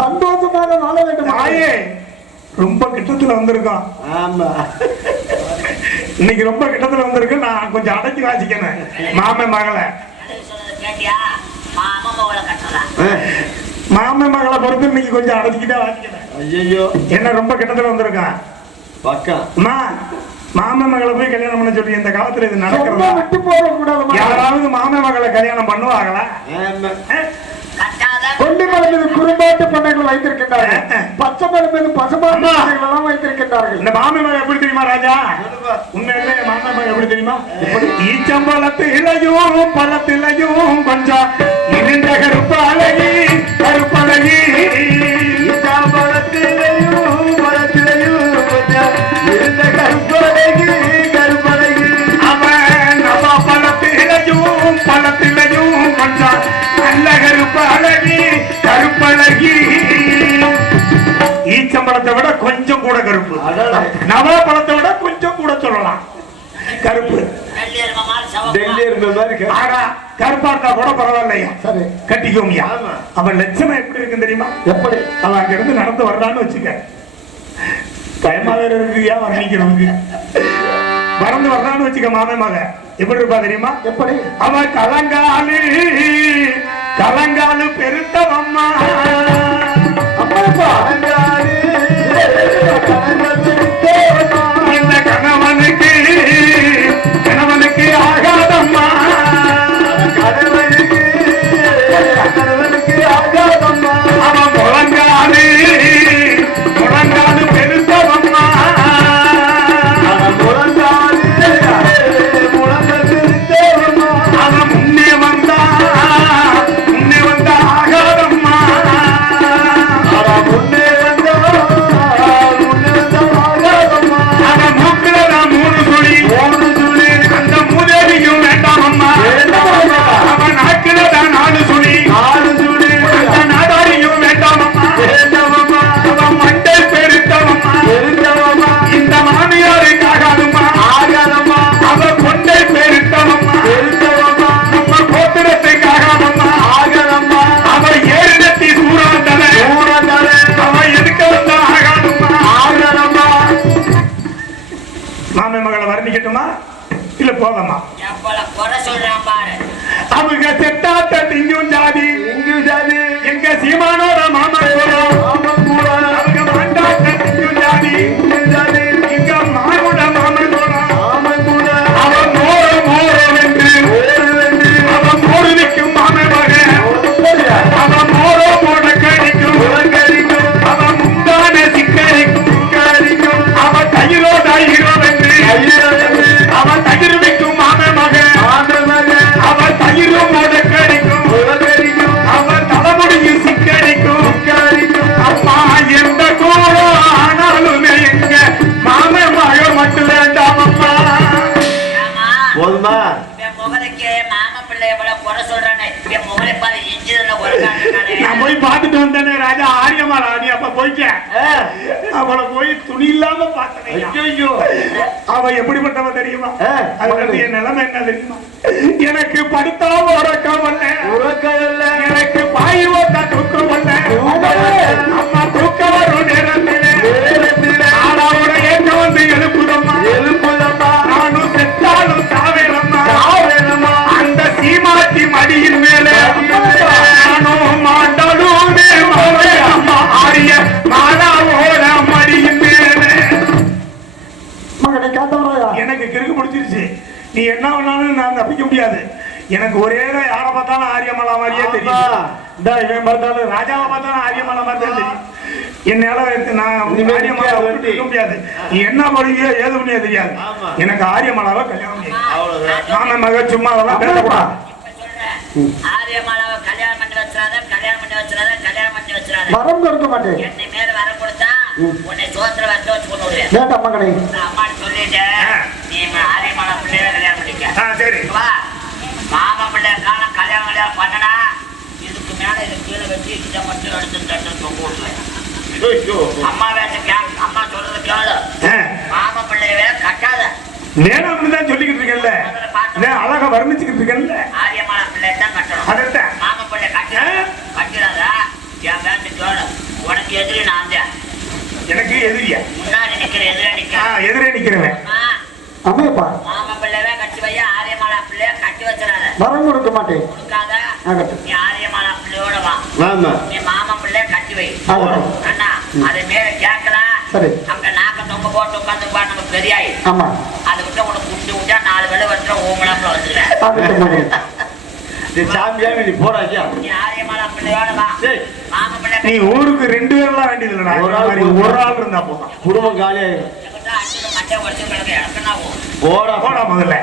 சந்தோஷமாக வாழ வேண்டும். தாயே, ரொம்ப கிட்டத்துல வந்திருக்கோம். ஆமா இன்னைக்கு ரொம்ப கிட்டத்துல வந்திருக்கு. நான் கொஞ்சம் அடக்கி வாசிக்கணும். மாமன் மகளை சொன்னது கேட்டியா? மாமா மகளை கட்டலாம். மாமன் மகளை பொறுத்து இன்னைக்கு கொஞ்சம் அடக்கிட்டே வாசிக்கணும். ஐயோ என்ன ரொம்ப கிட்டத்துல வந்திருக்கான். பக்கம் அம்மா, மாமன் மகளை போய் கல்யாணம் பண்ண சொல்லி இந்த காலத்துல இது சொன்னா நடக்கிறதா? விட்டு போக கூடாது. யாராவது மாமன் மகளை கல்யாணம் பண்ணுவாங்களா? ஆமா கட்டாத கொல்லி மலை மீது குறும்பாட்டு பண்ணைகள் வைத்திருக்கின்றார்கள், பச்சை மலை மீது பசுமாட்டு அம்மா. பண்ணைகள் எல்லாம் வைத்திருக்கின்றார்கள். இந்த மாமன் மகன் எப்படி தெரியுமா ராஜா? உண்மையிலே மாமன் மகன் எப்படி தெரியுமா? ஈச்சம்பழத்திலையும் பழத்திலையும் கொஞ்சம் இருந்த கருப்பு அழகி, கருப்பு அழகி. அவன் நவா பழத்திலையும் பழத்திலையும் கொஞ்சம் நல்ல கருப்பு அழகி, கருப்பழகி. ஈச்சம்பழத்தை விட கொஞ்சம் கூட கருப்பு, நவா பழத்தை விட கொஞ்சம் கூட சொல்லலாம் கருப்பு. டெல்லி எருமை சவப்பா. டெல்லி இருந்த மாதிரி ஆனா கருப்பா இருந்தா கூட பரவாயில்லையா, சரி, கட்டிக்கோங்கயா. ஆமா. அவன் லட்சணம் எப்படி இருக்குன்னு தெரியுமா? எப்படி? அவன் அங்க இருந்து நடந்து வர்றான்னு வச்சுக்க, பயமா வேற இருக்குயா வர்ணிக்கிறவங்க. பறந்து வர்றான்னு வச்சுக்க மாமன் மக எப்படி இருப்பா தெரியுமா? எப்படி? அவன் கலங்காலு கலங்காலு பெருத்தவம்மா. அம்மாப்பா இந்த கணவனுக்கு கணவனுக்கு ஆகாதம்மா, அவன் முழங்காலு முழங்காலு பெருத்தவம்மா. அவன் முன்னே வந்தா ஆகாதம்மா. அவன் மூக்குல நான் 3 சுழி, அந்த மூதேவியும் வேண்டாமம்மா. அவன் நாக்குல தான் 4 சுழி, அந்த நாடாரியும் வேண்டாமம்மா. அவன் மண்டை பெருத்தவம்மா, இந்த மாமியாருக்கு ஆகாதும்மா. அவன் கொண்டை பெருத்தவம்மா, நம்ம கோத்திரத்துக்கு ஆகாதம்மா. அவன் ஏறிடத்தி சூறாந்தன, அவன் எதுக்க வந்தா ஆகாதும்மா. மாமன் மகளை வர்ணிக்கட்டுமா இல்ல போதமா? எவ்வளவு குறை சொல்றான் பாரு. அவங்க செத்தாட்ட திங்கும் ஜாதி, எங்க சீமானோட மாமன் கூட. அவங்க மாண்டாட்ட திங்கும் ஜாதி, எங்க மானோட மாமன் கூட. அவன் வென்று அவன் மோடு நிற்கும் மாமன் மகன். அவன் மோடோ மோட கடிக்கும், அவன் முந்தான சிக்கரிக்கும். அவன் தையிலோட ஹீரோ வென்று அவன் தயிர் வைக்கும் மாமன் மகன். அவன் தயிரும் மோட கடிக்கும், அவன் தலைமுடியும் சிக்கரிக்கும். அம்மா எந்த கூடம் ஆனாலுமே எங்க மாமன் மகன் மட்டும் வேண்டாம் அம்மா. ஆமா, போதுமா என் முகலுக்கு மாமா பிள்ளை எவ்வளவு குறை சொல்றானே. என் முகலை பாரு, இஞ்சில ஒரு நான் போய் பார்த்துட்டு வந்தேனே ராஜா, ஆரியமா ராணி. அப்ப போயிட்டேன், அவளை போய் துணி இல்லாம பார்த்தேன். ஐயோ அவ எப்படிப்பட்டவ தெரியுமா? அது வந்து என் நிலைமை என்ன தெரியுமா? எனக்கு படுத்தா உறக்கம் வரல, எனக்கு பாய் ஓட்ட தூக்கம் வரல. அம்மா தூக்கம் வரும் நேரத்திலே ஆளாவோட ஏற்ற வந்து எழுப்புதம்மா. நானும் செத்தாலும் சாவேனம்மா. அந்த சீமாட்டி மடியின் மேலே நானும் மாட்டாலும் அம்மா ஆரிய மாலாவோட மடியின் மேலே. மகனை காத்தவராயா. எனக்கு கிறுக்கு பிடிச்சிருச்சு. நீ என்ன வேணாலும் நான் தப்பிக்க முடியாது. எனக்கு ஒரே யாரை பார்த்தாலும் ஆரியமலா மாதிரியே தெரியும். இந்த இவன் பார்த்தாலும் ராஜாவை பார்த்தாலும் ஆரியமலா மாதிரி தான் தெரியும். என்னால நான் இனிமே ஆரியமாலா நிக்காது. விட்டுட்டு இருக்க முடியாது. நீ என்ன பண்ணுவியோ ஏது பண்ணியோ தெரியாது. ஆமா. எனக்கு ஆரியமாலாவை கல்யாணம் பண்ணி அவ்வளவுதான். மாமன் மக சும்மா அதெல்லாம் பேசக்கூடாது. இப்ப சொல்றேன். ஆரியமாலாவை கல்யாணம் பண்ணி வச்சிடாத, கல்யாணம் பண்ணி வச்சிடாத, கல்யாணம் பண்ணி வச்சிடாத. வரம் கொடுக்க மாட்டேன். என்னை மேல வர கொடுத்தா உன்னை சோத்துல வச்சு வச்சு கொண்டு விடுவேன். வேண்டாம் மகனே. நான் அம்மாட்ட சொல்லிட்டேன். நீ ஆரியமாலா பிள்ளைய கல்யாணம் பண்ணிக்க. சரி வா. மாமா பிள்ளை காலம் கல்யாணம் பண்ணனா இதுக்கு மேல இது கீழே வச்சு இதை மட்டும் எடுத்து தட்டு தொங்க விட்டுருவேன். ஐயோ. அம்மா வேச்ச அம்மா சொல்றது கேளு. மாமா பிள்ளையவே கட்டாத. வேணாம்னு தான் சொல்லிக்கிட்டு இருக்கேன்ல. நான் அழகா வர்ணிச்சுக்கிட்டு இருக்கேன்ல. ஆரியமாலா பிள்ளை தான் கட்டணும். அதத்தான். மாமா பிள்ளை கட்டிடாத. என் வேச்ச கேளு. உனக்கு எதிரி நான் தான். எனக்கு எதிரியா? முன்னாடி நிக்கிற எதிரே நிக்கிறேன். எதிரே நிக்கிறவன். அம்மையப்பா மாமா பிள்ளைவே கட்டி வையா, ஆரியமாலா பிள்ளைய கட்டி வச்சிடாத. வரம் கொடுக்க மாட்டேன். கொடுக்காத. ஆகட்டும். நீ ஆரியமாலா பிள்ளையோட வா. ஆமா. நீ மாமா பிள்ளைய கட்டி வை. ஆகட்டும். அண்ணா அது மேல கேட்கலாம். சரி. அங்க நாக்க தொங்க போட்டு உட்காந்துப்பா நமக்கு பெரியாயி. ஆமா. அதை விட்டு உனக்கு குட்டி விட்டா 4 வேலை வருஷம் ஓமலாப்புல வந்துருவேன். ஆகட்டும் மகனே. நீ சாமியாமி நீ போடாக்கியா. நீ ஆரியமாலா பிள்ளையோட வா. சரி. மாமா பிள்ளை நீ ஊருக்கு 2 பேர்லாம் வேண்டியது இல்லடா. ஒரு ஆள் இருந்தா போதும். குடும்பம் காலியாயிரும். அண்ணன் மட்டை உடச்சு கிடக்கு எனக்குன்னா போடா முதல்ல.